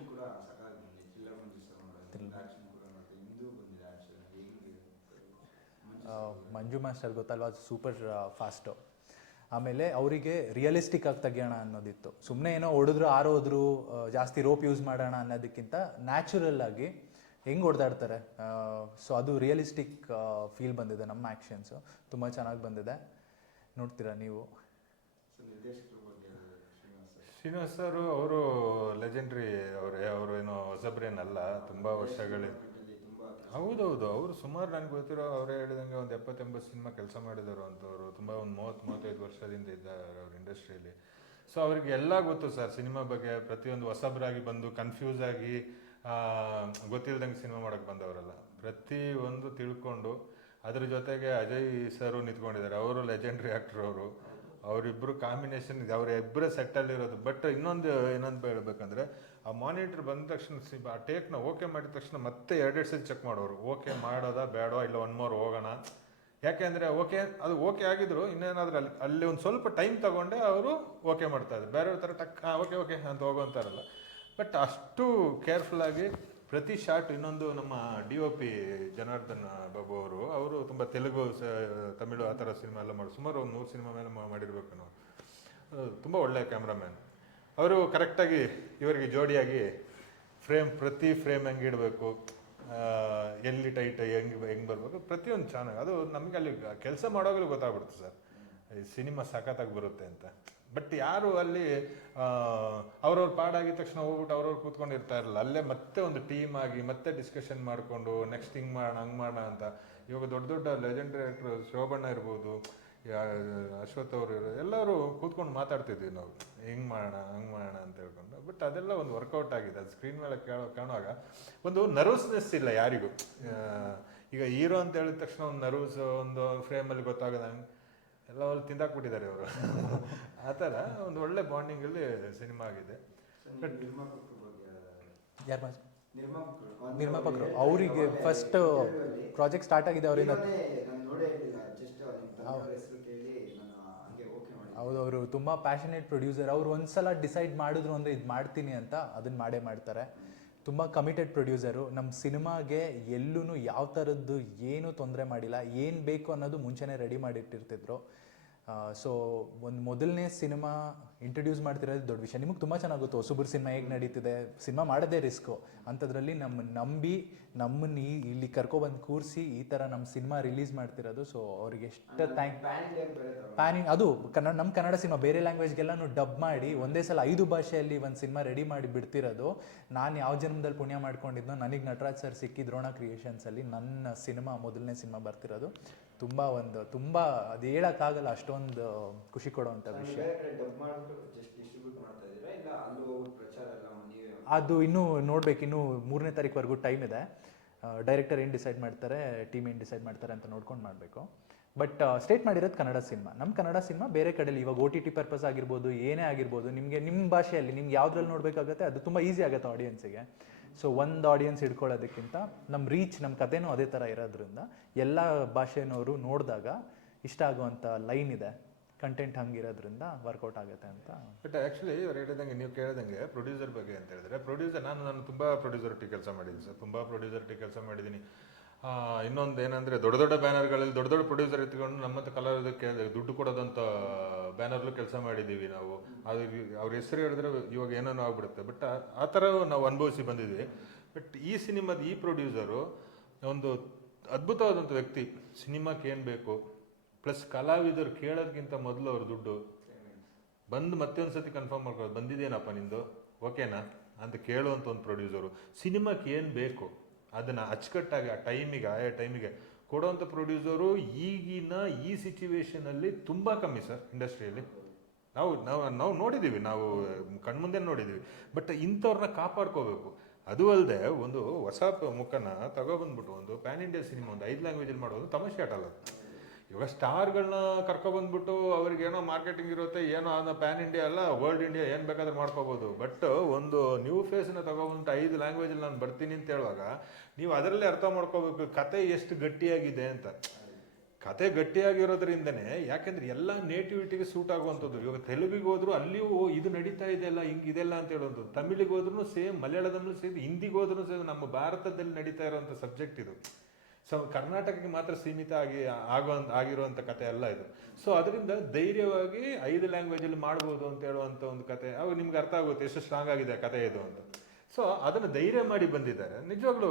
ಮಂಜು ಮಾಸ್ಟರ್ ಗೊತ್ತಲ್ವಾ, ಸೂಪರ್ ಫಾಸ್ಟು. ಆಮೇಲೆ ಅವರಿಗೆ ರಿಯಲಿಸ್ಟಿಕ್ ಆಗಿ ತೆಗಿಯೋಣ ಅನ್ನೋದಿತ್ತು. ಸುಮ್ಮನೆ ಏನೋ ಹೊಡೆದ್ರು ಆರೋದ್ರು ಜಾಸ್ತಿ ರೋಪ್ ಯೂಸ್ ಮಾಡೋಣ ಅನ್ನೋದಕ್ಕಿಂತ ನ್ಯಾಚುರಲ್ ಆಗಿ ಹೆಂಗೆ ಹೊಡೆದಾಡ್ತಾರೆ. ಸೊ ಅದು ರಿಯಲಿಸ್ಟಿಕ್ ಫೀಲ್ ಬಂದಿದೆ. ನಮ್ಮ ಆ್ಯಕ್ಷನ್ಸು ತುಂಬ ಚೆನ್ನಾಗಿ ಬಂದಿದೆ, ನೋಡ್ತೀರಾ ನೀವು. ಶ್ರೀನಿವಾಸ್ ಸರ್ ಅವರು ಲೆಜೆಂಡ್ರಿ ಅವರು ಏನೋ ಹೊಸಬ್ರೇನಲ್ಲ, ತುಂಬ ವರ್ಷಗಳೇ. ತುಂಬ ಹೌದೌದು, ಅವರು ಸುಮಾರು ನನಗೆ ಗೊತ್ತಿರೋ ಅವರೇ ಹೇಳಿದಂಗೆ ಒಂದು 70-80 ಸಿನಿಮಾ ಕೆಲಸ ಮಾಡಿದವರು ಅಂತವರು. ತುಂಬ ಒಂದು 30-35 ವರ್ಷದಿಂದ ಇದ್ದಾರೆ ಅವ್ರ ಇಂಡಸ್ಟ್ರಿಯಲ್ಲಿ. ಸೊ ಅವ್ರಿಗೆ ಎಲ್ಲ ಗೊತ್ತು ಸರ್ ಸಿನಿಮಾ ಬಗ್ಗೆ. ಪ್ರತಿಯೊಂದು ಹೊಸಬ್ರಾಗಿ ಬಂದು ಕನ್ಫ್ಯೂಸ್ ಆಗಿ ಗೊತ್ತಿಲ್ದಂಗೆ ಸಿನಿಮಾ ಮಾಡೋಕ್ಕೆ ಬಂದವರಲ್ಲ, ಪ್ರತಿಯೊಂದು ತಿಳ್ಕೊಂಡು. ಅದ್ರ ಜೊತೆಗೆ ಅಜಯ್ ಸರು ನಿಂತ್ಕೊಂಡಿದ್ದಾರೆ, ಅವರು ಲೆಜೆಂಡ್ರಿ ಆ್ಯಕ್ಟ್ರ್. ಅವರಿಬ್ಬರು ಕಾಂಬಿನೇಷನ್ ಅವರಿಬ್ಬರೇ ಸೆಟ್ಟಲ್ಲಿರೋದು. ಬಟ್ ಇನ್ನೊಂದು ಹೇಳ್ಬೇಕಂದ್ರೆ, ಆ ಮಾನಿಟ್ರ್ ಬಂದ ತಕ್ಷಣ ಆ ಟೇಕ್ನ ಓಕೆ ಮಾಡಿದ ತಕ್ಷಣ ಮತ್ತೆ 2 ಸತಿ ಚೆಕ್ ಮಾಡೋರು, ಓಕೆ ಮಾಡೋದಾ ಬೇಡವಾ, ಇಲ್ಲ 1 more ಹೋಗೋಣ. ಯಾಕೆಂದರೆ ಅದು ಓಕೆ ಆಗಿದ್ರು ಇನ್ನೇನಾದ್ರೂ ಅಲ್ಲಿ ಒಂದು ಸ್ವಲ್ಪ ಟೈಮ್ ತಗೊಂಡೆ ಅವರು ಓಕೆ ಮಾಡ್ತಾಯಿದ್ರು. ಬೇರೆಯವ್ರ ಥರ ಟಕ್ ಓಕೆ ಅಂತ ಹೋಗೋಂತಾರಲ್ಲ. ಬಟ್ ಅಷ್ಟು ಕೇರ್ಫುಲ್ಲಾಗಿ ಪ್ರತಿ ಶಾಟ್. ಇನ್ನೊಂದು ನಮ್ಮ DOP ಜನಾರ್ದನ್ ಬಾಬು ಅವರು ತುಂಬ ತೆಲುಗು, ತಮಿಳು ಆ ಥರ ಸಿನಿಮಾ ಎಲ್ಲ ಮಾಡಿ ಸುಮಾರು ಒಂದು 100 ಸಿನಿಮಾ ಮೇಲೆ ಮಾಡಿರ್ಬೇಕು ನಾವು. ತುಂಬ ಒಳ್ಳೆಯ ಕ್ಯಾಮ್ರಾಮ್ಯಾನ್ ಅವರು. ಕರೆಕ್ಟಾಗಿ ಇವರಿಗೆ ಜೋಡಿಯಾಗಿ ಪ್ರತಿ ಫ್ರೇಮ್ ಹೆಂಗೆ ಇಡಬೇಕು, ಎಲ್ಲಿ ಟೈಟ್ ಹೆಂಗೆ ಬರಬೇಕು, ಪ್ರತಿಯೊಂದು ಚೆನ್ನಾಗಿ. ಅದು ನಮಗೆ ಅಲ್ಲಿ ಕೆಲಸ ಮಾಡೋವಾಗಲೂ ಗೊತ್ತಾಗ್ಬಿಡುತ್ತೆ ಸರ್, ಈ ಸಿನಿಮಾ ಸಖತ್ತಾಗಿ ಬರುತ್ತೆ ಅಂತ. ಬಟ್ ಯಾರು ಅಲ್ಲಿ ಅವ್ರವ್ರ ಪಾಡಾಗಿದ ತಕ್ಷಣ ಹೋಗ್ಬಿಟ್ಟು ಅವ್ರವ್ರು ಕೂತ್ಕೊಂಡಿರ್ತಾ ಇರಲ್ಲ. ಅಲ್ಲೇ ಮತ್ತೆ ಒಂದು ಟೀಮ್ ಆಗಿ ಮತ್ತೆ ಡಿಸ್ಕಷನ್ ಮಾಡಿಕೊಂಡು ನೆಕ್ಸ್ಟ್ ಹಿಂಗೆ ಮಾಡೋಣ ಹಂಗೆ ಮಾಡೋಣ ಅಂತ. ಇವಾಗ ದೊಡ್ಡ ಲೆಜೆಂಡ್ರಿ ಆ್ಯಕ್ಟ್ರು ಶೋಭಣ್ಣ ಇರ್ಬೋದು, ಅಶ್ವಥ್ ಅವರು ಎಲ್ಲರೂ ಕೂತ್ಕೊಂಡು ಮಾತಾಡ್ತಿದ್ವಿ ನಾವು, ಹಿಂಗೆ ಮಾಡೋಣ ಹಂಗೆ ಮಾಡೋಣ ಅಂತ ಹೇಳ್ಕೊಂಡು. ಬಟ್ ಅದೆಲ್ಲ ಒಂದು ವರ್ಕೌಟ್ ಆಗಿದೆ. ಅದು ಸ್ಕ್ರೀನ್ ಮೇಲೆ ಕಾಣುವಾಗ ಒಂದು ನರ್ವಸ್ನೆಸ್ ಇಲ್ಲ ಯಾರಿಗೂ. ಈಗ ಹೀರೋ ಅಂತ ಹೇಳಿದ ತಕ್ಷಣ ಒಂದು ನರ್ವಸ್, ಒಂದು ಫ್ರೇಮಲ್ಲಿ ಗೊತ್ತಾಗದಂಗೆ ಎಲ್ಲ ಅಲ್ಲಿ ತಿಂದಾಕ್ಬಿಟ್ಟಿದ್ದಾರೆ ಅವರು. ಆ ಥರ ಒಂದು ಒಳ್ಳೆ ಬಾಂಡಿಂಗಲ್ಲಿ ಸಿನಿಮಾ ಆಗಿದೆ. ಯಾರು ನಿರ್ಮಾಪಕರು ಅವರಿಗೆ ಫಸ್ಟ್ ಪ್ರಾಜೆಕ್ಟ್ ಸ್ಟಾರ್ಟ್ ಆಗಿದೆ ಅವರಿಂದ. ಹೌದು, ಅವರು ತುಂಬ ಪ್ಯಾಷನೇಟ್ ಪ್ರೊಡ್ಯೂಸರ್. ಅವ್ರು ಒಂದ್ಸಲ ಡಿಸೈಡ್ ಮಾಡಿದ್ರು ಅಂದರೆ ಇದು ಮಾಡ್ತೀನಿ ಅಂತ ಅದನ್ನು ಮಾಡೇ ಮಾಡ್ತಾರೆ. ತುಂಬ ಕಮಿಟೆಡ್ ಪ್ರೊಡ್ಯೂಸರು. ನಮ್ಮ ಸಿನಿಮಾಗೆ ಎಲ್ಲೂ ಯಾವ ಥರದ್ದು ಏನೂ ತೊಂದರೆ ಮಾಡಿಲ್ಲ. ಏನು ಬೇಕು ಅನ್ನೋದು ಮುಂಚೆನೇ ರೆಡಿ ಮಾಡಿಟ್ಟಿರ್ತಿದ್ರು. ಸೊ ಒಂದು ಮೊದಲನೇ ಸಿನಿಮಾ ಇಂಟ್ರೊಡ್ಯೂಸ್ ಮಾಡ್ತಿರೋದು ದೊಡ್ಡ ವಿಷಯ. ನಿಮಗೆ ತುಂಬ ಚೆನ್ನಾಗಿ ಗೊತ್ತು ಹೊಸಬ್ರು ಸಿನಿಮಾ ಹೇಗೆ ನಡೀತಿದೆ. ಸಿನಿಮಾ ಮಾಡೋದೇ ರಿಸ್ಕು. ಅಂಥದ್ರಲ್ಲಿ ನಮ್ಮನ್ನು ಇಲ್ಲಿ ಕರ್ಕೊಬಂದು ಕೂರಿಸಿ ಈ ಥರ ನಮ್ಮ ಸಿನಿಮಾ ರಿಲೀಸ್ ಮಾಡ್ತಿರೋದು. ಸೊ ಅವ್ರಿಗೆ ಎಷ್ಟು ಪ್ಯಾನಿಂಗ್. ಅದು ನಮ್ಮ ಕನ್ನಡ ಸಿನಿಮಾ ಬೇರೆ ಲ್ಯಾಂಗ್ವೇಜ್ಗೆಲ್ಲನೂ ಡಬ್ ಮಾಡಿ ಒಂದೇ ಸಲ 5 ಭಾಷೆಯಲ್ಲಿ ಒಂದು ಸಿನಿಮಾ ರೆಡಿ ಮಾಡಿ ಬಿಡ್ತಿರೋದು. ನಾನು ಯಾವ ಜನ್ಮದಲ್ಲಿ ಪುಣ್ಯ ಮಾಡ್ಕೊಂಡಿದ್ನೋ, ನನಗೆ ನಟರಾಜ್ ಸರ್ ಸಿಕ್ಕಿ ದ್ರೋಣ ಕ್ರಿಯೇಷನ್ಸಲ್ಲಿ ನನ್ನ ಸಿನಿಮಾ ಮೊದಲನೇ ಸಿನಿಮಾ ಬರ್ತಿರೋದು. ತುಂಬ ಅದು ಹೇಳೋಕ್ಕಾಗಲ್ಲ, ಅಷ್ಟೊಂದು ಖುಷಿ ಕೊಡುವಂಥ ವಿಷಯ. ಅದು ಇನ್ನೂ ನೋಡ್ಬೇಕು. ಇನ್ನೂ 3ನೇ ತಾರೀಕುವರೆಗೂ ಟೈಮ್ ಇದೆ. ಡೈರೆಕ್ಟರ್ ಏನು ಡಿಸೈಡ್ ಮಾಡ್ತಾರೆ, ಟೀಮ್ ಏನು ಡಿಸೈಡ್ ಮಾಡ್ತಾರೆ ಅಂತ ನೋಡ್ಕೊಂಡು ಮಾಡಬೇಕು. ಬಟ್ ಸ್ಟೇಟ್ ಮಾಡಿರೋದು ಕನ್ನಡ ಸಿನಿಮಾ. ನಮ್ಮ ಕನ್ನಡ ಸಿನಿಮಾ ಬೇರೆ ಕಡೆಯಲ್ಲಿ ಇವಾಗ OTT ಪರ್ಪಸ್ ಆಗಿರ್ಬೋದು, ಏನೇ ಆಗಿರ್ಬೋದು, ನಿಮಗೆ ನಿಮ್ಮ ಭಾಷೆಯಲ್ಲಿ ನಿಮ್ಗೆ ಯಾವುದ್ರಲ್ಲಿ ನೋಡಬೇಕಾಗತ್ತೆ ಅದು ತುಂಬ ಈಸಿ ಆಗುತ್ತೆ ಆಡಿಯನ್ಸಿಗೆ. ಸೊ ಒಂದು ಆಡಿಯನ್ಸ್ ಹಿಡ್ಕೊಳ್ಳೋದಕ್ಕಿಂತ ನಮ್ಮ ರೀಚ್, ನಮ್ಮ ಕಥೆನೂ ಅದೇ ಥರ ಇರೋದ್ರಿಂದ ಎಲ್ಲ ಭಾಷೆನವರು ನೋಡಿದಾಗ ಇಷ್ಟ ಆಗುವಂಥ ಲೈನ್ ಇದೆ, ಕಂಟೆಂಟ್ ಹಂಗಿರೋದ್ರಿಂದ ವರ್ಕೌಟ್ ಆಗುತ್ತೆ ಅಂತ. ಬಟ್ ಆ್ಯಕ್ಚುಲಿ ಇವ್ರು ಹೇಳಿದಂಗೆ, ನೀವು ಕೇಳಿದಂಗೆ ಪ್ರೊಡ್ಯೂಸರ್ ಬಗ್ಗೆ ಅಂತ ಹೇಳಿದ್ರೆ, ನಾನು ತುಂಬ ಪ್ರೊಡ್ಯೂಸರ್ ಕೆಲಸ ಮಾಡಿದ್ದೀನಿ ಸರ್. ತುಂಬ ಪ್ರೊಡ್ಯೂಸರ್ ಕೆಲಸ ಮಾಡಿದ್ದೀನಿ. ಇನ್ನೊಂದು ಏನಂದರೆ, ದೊಡ್ಡ ಬ್ಯಾನರ್ಗಳಲ್ಲಿ ದೊಡ್ಡ ಪ್ರೊಡ್ಯೂಸರ್ ಎತ್ಕೊಂಡು ನಮ್ಮಂಥ ಕಲಾವಿದಕ್ಕೆ ದುಡ್ಡು ಕೊಡೋದಂಥ ಬ್ಯಾನರ್ಲು ಕೆಲಸ ಮಾಡಿದ್ದೀವಿ ನಾವು. ಅದು ಅವ್ರ ಹೆಸರು ಹೇಳಿದ್ರೆ ಇವಾಗ ಏನೇನೋ ಆಗ್ಬಿಡುತ್ತೆ. ಬಟ್ ಆ ಥರ ನಾವು ಅನುಭವಿಸಿ ಬಂದಿದ್ವಿ. ಬಟ್ ಈ ಸಿನಿಮಾದ ಈ ಪ್ರೊಡ್ಯೂಸರು ಒಂದು ಅದ್ಭುತವಾದಂಥ ವ್ಯಕ್ತಿ. ಸಿನಿಮಾಕ್ಕೆ ಏನು ಬೇಕು, ಪ್ಲಸ್ ಕಲಾವಿದರು ಕೇಳೋದಕ್ಕಿಂತ ಮೊದಲು ಅವ್ರ ದುಡ್ಡು ಬಂದು ಮತ್ತೆ ಒಂದು ಸತಿ ಕನ್ಫರ್ಮ್ ಮಾಡ್ಕೊಳ್ಳೋದು, ಬಂದಿದ್ದೇನಪ್ಪ ನಿಂದು ಓಕೆನಾ ಅಂತ ಕೇಳುವಂಥ ಒಂದು ಪ್ರೊಡ್ಯೂಸರು. ಸಿನಿಮಾಕ್ಕೆ ಏನು ಬೇಕು ಅದನ್ನು ಅಚ್ಚುಕಟ್ಟಾಗಿ ಆಯಾ ಟೈಮಿಗೆ ಕೊಡುವಂಥ ಪ್ರೊಡ್ಯೂಸರು ಈಗಿನ ಈ ಸಿಚುವೇಶನಲ್ಲಿ ತುಂಬ ಕಮ್ಮಿ ಸರ್ ಇಂಡಸ್ಟ್ರಿಯಲ್ಲಿ. ನಾವು ನೋಡಿದ್ದೀವಿ, ನಾವು ಕಣ್ಮುಂದೆ ನೋಡಿದ್ದೀವಿ. ಬಟ್ ಇಂಥವ್ರನ್ನ ಕಾಪಾಡ್ಕೋಬೇಕು. ಅದು ಅಲ್ಲದೆ ಒಂದು ಹೊಸ ಮುಖನ ತಗೊಬಂದ್ಬಿಟ್ಟು ಒಂದು ಪ್ಯಾನ್ ಇಂಡಿಯಾ ಸಿನಿಮಾ ಒಂದು 5 ಲ್ಯಾಂಗ್ವೇಜಲ್ಲಿ ಮಾಡೋದು ತಮಾಷೆ ಆಟಲ್ಲ. ಇವಾಗ ಸ್ಟಾರ್ಗಳನ್ನ ಕರ್ಕೊಬಂದ್ಬಿಟ್ಟು ಅವ್ರಿಗೇನೋ ಮಾರ್ಕೆಟಿಂಗ್ ಇರುತ್ತೆ, ಏನೋ ಅದನ್ನ ಪ್ಯಾನ್ ಇಂಡಿಯಾ ಅಲ್ಲ ವರ್ಲ್ಡ್ ಇಂಡಿಯಾ ಏನು ಬೇಕಾದ್ರೂ ಮಾಡ್ಕೋಬೋದು. ಬಟ್ ಒಂದು ನ್ಯೂ ಫೇಸ್ನ ತಗೊಬಂದ್ಬಿಟ್ಟು 5 ಲ್ಯಾಂಗ್ವೇಜಲ್ಲಿ ನಾನು ಬರ್ತೀನಿ ಅಂತ ಹೇಳುವಾಗ ನೀವು ಅದರಲ್ಲೇ ಅರ್ಥ ಮಾಡ್ಕೋಬೇಕು ಕತೆ ಎಷ್ಟು ಗಟ್ಟಿಯಾಗಿದೆ ಅಂತ. ಕತೆ ಗಟ್ಟಿಯಾಗಿರೋದ್ರಿಂದನೇ, ಯಾಕೆಂದ್ರೆ ಎಲ್ಲ ನೇಟಿವಿಟಿಗೆ ಸೂಟ್ ಆಗುವಂಥದ್ದು. ಇವಾಗ ತೆಲುಗಿಗೆ ಹೋದ್ರು ಅಲ್ಲಿಯೂ ಇದು ನಡೀತಾ ಇದೆಯಲ್ಲ ಹಿಂಗಿದೆಲ್ಲ ಅಂತ ಹೇಳೋದು. ತಮಿಳಿಗೆ ಹೋದ್ರೂ ಸೇಮ್, ಮಲಯಾಳದಲ್ಲೂ ಸೇಮ್, ಹಿಂದಿಗೆ ಹೋದ್ರೂ ಸೇಮ್. ನಮ್ಮ ಭಾರತದಲ್ಲಿ ನಡೀತಾ ಇರೋವಂಥ ಸಬ್ಜೆಕ್ಟ್ ಇದು. ಸೊ ಕರ್ನಾಟಕಕ್ಕೆ ಮಾತ್ರ ಸೀಮಿತ ಆಗಿರುವಂಥ ಕತೆ ಅಲ್ಲ ಇದು. ಸೊ ಅದರಿಂದ ಧೈರ್ಯವಾಗಿ 5 ಲ್ಯಾಂಗ್ವೇಜಲ್ಲಿ ಮಾಡ್ಬೋದು ಅಂತ ಹೇಳುವಂಥ ಒಂದು ಕತೆ. ಅವಾಗ ನಿಮ್ಗೆ ಅರ್ಥ ಆಗುತ್ತೆ ಎಷ್ಟು ಸ್ಟ್ರಾಂಗ್ ಆಗಿದೆ ಕತೆ ಇದು ಅಂತ. ಸೊ ಅದನ್ನು ಧೈರ್ಯ ಮಾಡಿ ಬಂದಿದ್ದಾರೆ. ನಿಜವಾಗ್ಲೂ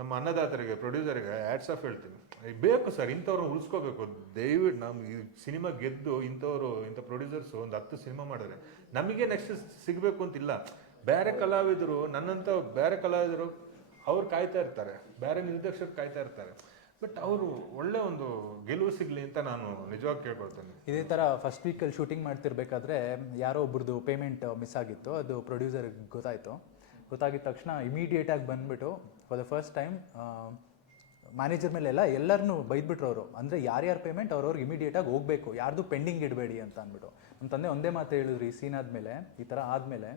ನಮ್ಮ ಅನ್ನದಾತರಿಗೆ ಪ್ರೊಡ್ಯೂಸರ್ಗೆ ಆ್ಯಡ್ಸ್ ಆಫ್ ಹೇಳ್ತೀನಿ, ಬೇಕು ಸರ್ ಇಂಥವ್ರನ್ನ ಉಳಿಸ್ಕೋಬೇಕು. ದಯವಿಟ್ಟು ನಮ್ಮ ಈ ಸಿನಿಮಾ ಗೆದ್ದು ಇಂಥ ಪ್ರೊಡ್ಯೂಸರ್ಸು ಒಂದು 10 ಸಿನಿಮಾ ಮಾಡಿದ್ರೆ ನಮಗೆ ನೆಕ್ಸ್ಟ್ ಸಿಗಬೇಕು ಅಂತಿಲ್ಲ. ಬೇರೆ ಕಲಾವಿದರು ಬೇರೆ ಕಲಾವಿದರು ಅವ್ರು ಕಾಯ್ತಾ ಇರ್ತಾರೆ, ಬೇರೆ ನಿರ್ದೇಶಕರು ಕಾಯ್ತಾ ಇರ್ತಾರೆ. ಬಟ್ ಅವರು ಒಳ್ಳೆ ಒಂದು ಗೆಲುವು ಸಿಗಲಿ ಅಂತ ನಾನು ನಿಜವಾಗಿ ಕೇಳ್ಕೊಳ್ತೇನೆ. ಇದೇ ಥರ ಫಸ್ಟ್ ವೀಕಲ್ಲಿ ಶೂಟಿಂಗ್ ಮಾಡ್ತಿರ್ಬೇಕಾದ್ರೆ ಯಾರೋ ಒಬ್ರದ್ದು ಪೇಮೆಂಟ್ ಮಿಸ್ ಆಗಿತ್ತು. ಅದು ಪ್ರೊಡ್ಯೂಸರ್ಗೆ ಗೊತ್ತಾಗಿದ್ದ ತಕ್ಷಣ ಇಮಿಡಿಯೇಟಾಗಿ ಬಂದುಬಿಟ್ಟು for the first time manager ಮೇಲೆಲ್ಲ ಎಲ್ಲರನ್ನೂ ಬೈದ್ಬಿಟ್ರು ಅವರು. ಅಂದರೆ ಯಾರ್ಯಾರು ಪೇಮೆಂಟ್ ಅವ್ರವ್ರಿಗೆ ಇಮಿಡಿಯೇಟಾಗಿ ಹೋಗಬೇಕು, ಯಾರ್ದು ಪೆಂಡಿಂಗ್ ಇಡಬೇಡಿ ಅಂತ ಅಂದ್ಬಿಟ್ಟು. ನಮ್ಮ ತಂದೆ ಒಂದೇ ಮಾತು ಹೇಳಿದ್ರು, ಈ ಸೀನ್ ಆದಮೇಲೆ, ಈ ಥರ ಆದಮೇಲೆ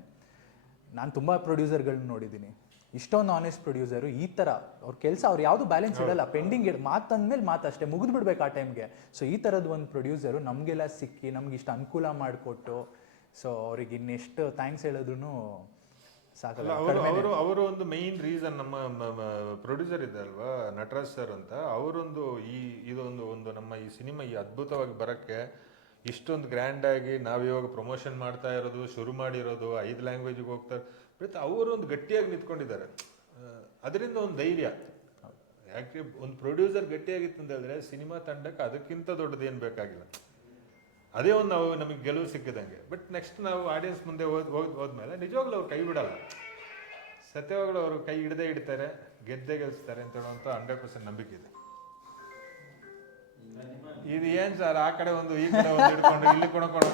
ನಾನು ತುಂಬ ಪ್ರೊಡ್ಯೂಸರ್ಗಳನ್ನ ನೋಡಿದ್ದೀನಿ. ಇಷ್ಟೊಂದು ಆನೆಸ್ಟ್ ಪ್ರೊಡ್ಯೂಸರು ಈ ಥರ ಅವ್ರ ಕೆಲಸ ಅವ್ರು ಯಾವುದು ಬ್ಯಾಲೆನ್ಸ್ ಇಡಲ್ಲ, ಪೆಂಡಿಂಗ್ ಮಾತಂದ್ಮೇಲೆ ಮಾತು ಅಷ್ಟೇ ಮುಗಿದು ಬಿಡ್ಬೇಕು ಆ ಟೈಮ್ಗೆ. ಸೊ ಈ ಥರದ್ದು ಒಂದು ಪ್ರೊಡ್ಯೂಸರು ನಮಗೆಲ್ಲ ಸಿಕ್ಕಿ ನಮ್ಗೆ ಇಷ್ಟು ಅನುಕೂಲ ಮಾಡಿಕೊಟ್ಟು, ಸೊ ಅವ್ರಿಗೆ ಇನ್ನೆಷ್ಟು ಥ್ಯಾಂಕ್ಸ್ ಹೇಳಿದ್ರು ಸಾಕಲ್ಲ. ಅವರು ಒಂದು ಮೈನ್ ರೀಸನ್, ನಮ್ಮ ಪ್ರೊಡ್ಯೂಸರ್ ಇದೆ ಅಲ್ವಾ ನಟರಾಜ್ ಸರ್ ಅಂತ, ಅವರೊಂದು ಇದೊಂದು ನಮ್ಮ ಈ ಸಿನಿಮಾ ಈ ಅದ್ಭುತವಾಗಿ ಬರೋಕ್ಕೆ ಇಷ್ಟೊಂದು ಗ್ರ್ಯಾಂಡ್ ಆಗಿ ನಾವಿವಾಗ ಪ್ರಮೋಷನ್ ಮಾಡ್ತಾ ಇರೋದು, ಶುರು ಮಾಡಿರೋದು, 5 ಲ್ಯಾಂಗ್ವೇಜಿಗೆ ಹೋಗ್ತಾರೆ, ಬಟ್ ಅವರು ಒಂದು ಗಟ್ಟಿಯಾಗಿ ನಿಂತ್ಕೊಂಡಿದ್ದಾರೆ. ಅದರಿಂದ ಒಂದು ಧೈರ್ಯ. ಯಾಕೆ ಒಂದು ಪ್ರೊಡ್ಯೂಸರ್ ಗಟ್ಟಿಯಾಗಿತ್ತು ಅಂತ ಹೇಳಿದ್ರೆ ಸಿನಿಮಾ ತಂಡಕ್ಕೆ ಅದಕ್ಕಿಂತ ದೊಡ್ಡದೇನು ಬೇಕಾಗಿಲ್ಲ. ಅದೇ ಒಂದು ನಮಗೆ ಗೆಲುವು ಸಿಕ್ಕಿದಂಗೆ. ಬಟ್ ನೆಕ್ಸ್ಟ್ ನಾವು ಆಡಿಯನ್ಸ್ ಮುಂದೆ ಹೋದ್ಮೇಲೆ ನಿಜವಾಗ್ಲೂ ಅವ್ರು ಕೈ ಬಿಡಲ್ಲ, ಸತ್ಯವಾಗ್ಲೂ ಅವರು ಕೈ ಹಿಡ್ತಾರೆ, ಗೆದ್ದೇ ಗೆಲ್ಲಿಸ್ತಾರೆ ಅಂತ ಹೇಳುವಂಥ 100% ನಂಬಿಕೆ ಇದೆ. ಇದು ಏನ್ ಸರ್ ಆ ಕಡೆ ಒಂದು ಈ ಕಡೆ ಒಂದು ಹಿಡ್ಕೊಂಡು ಇಲ್ಲಿ ಕೊಡ್ಕೊಂಡು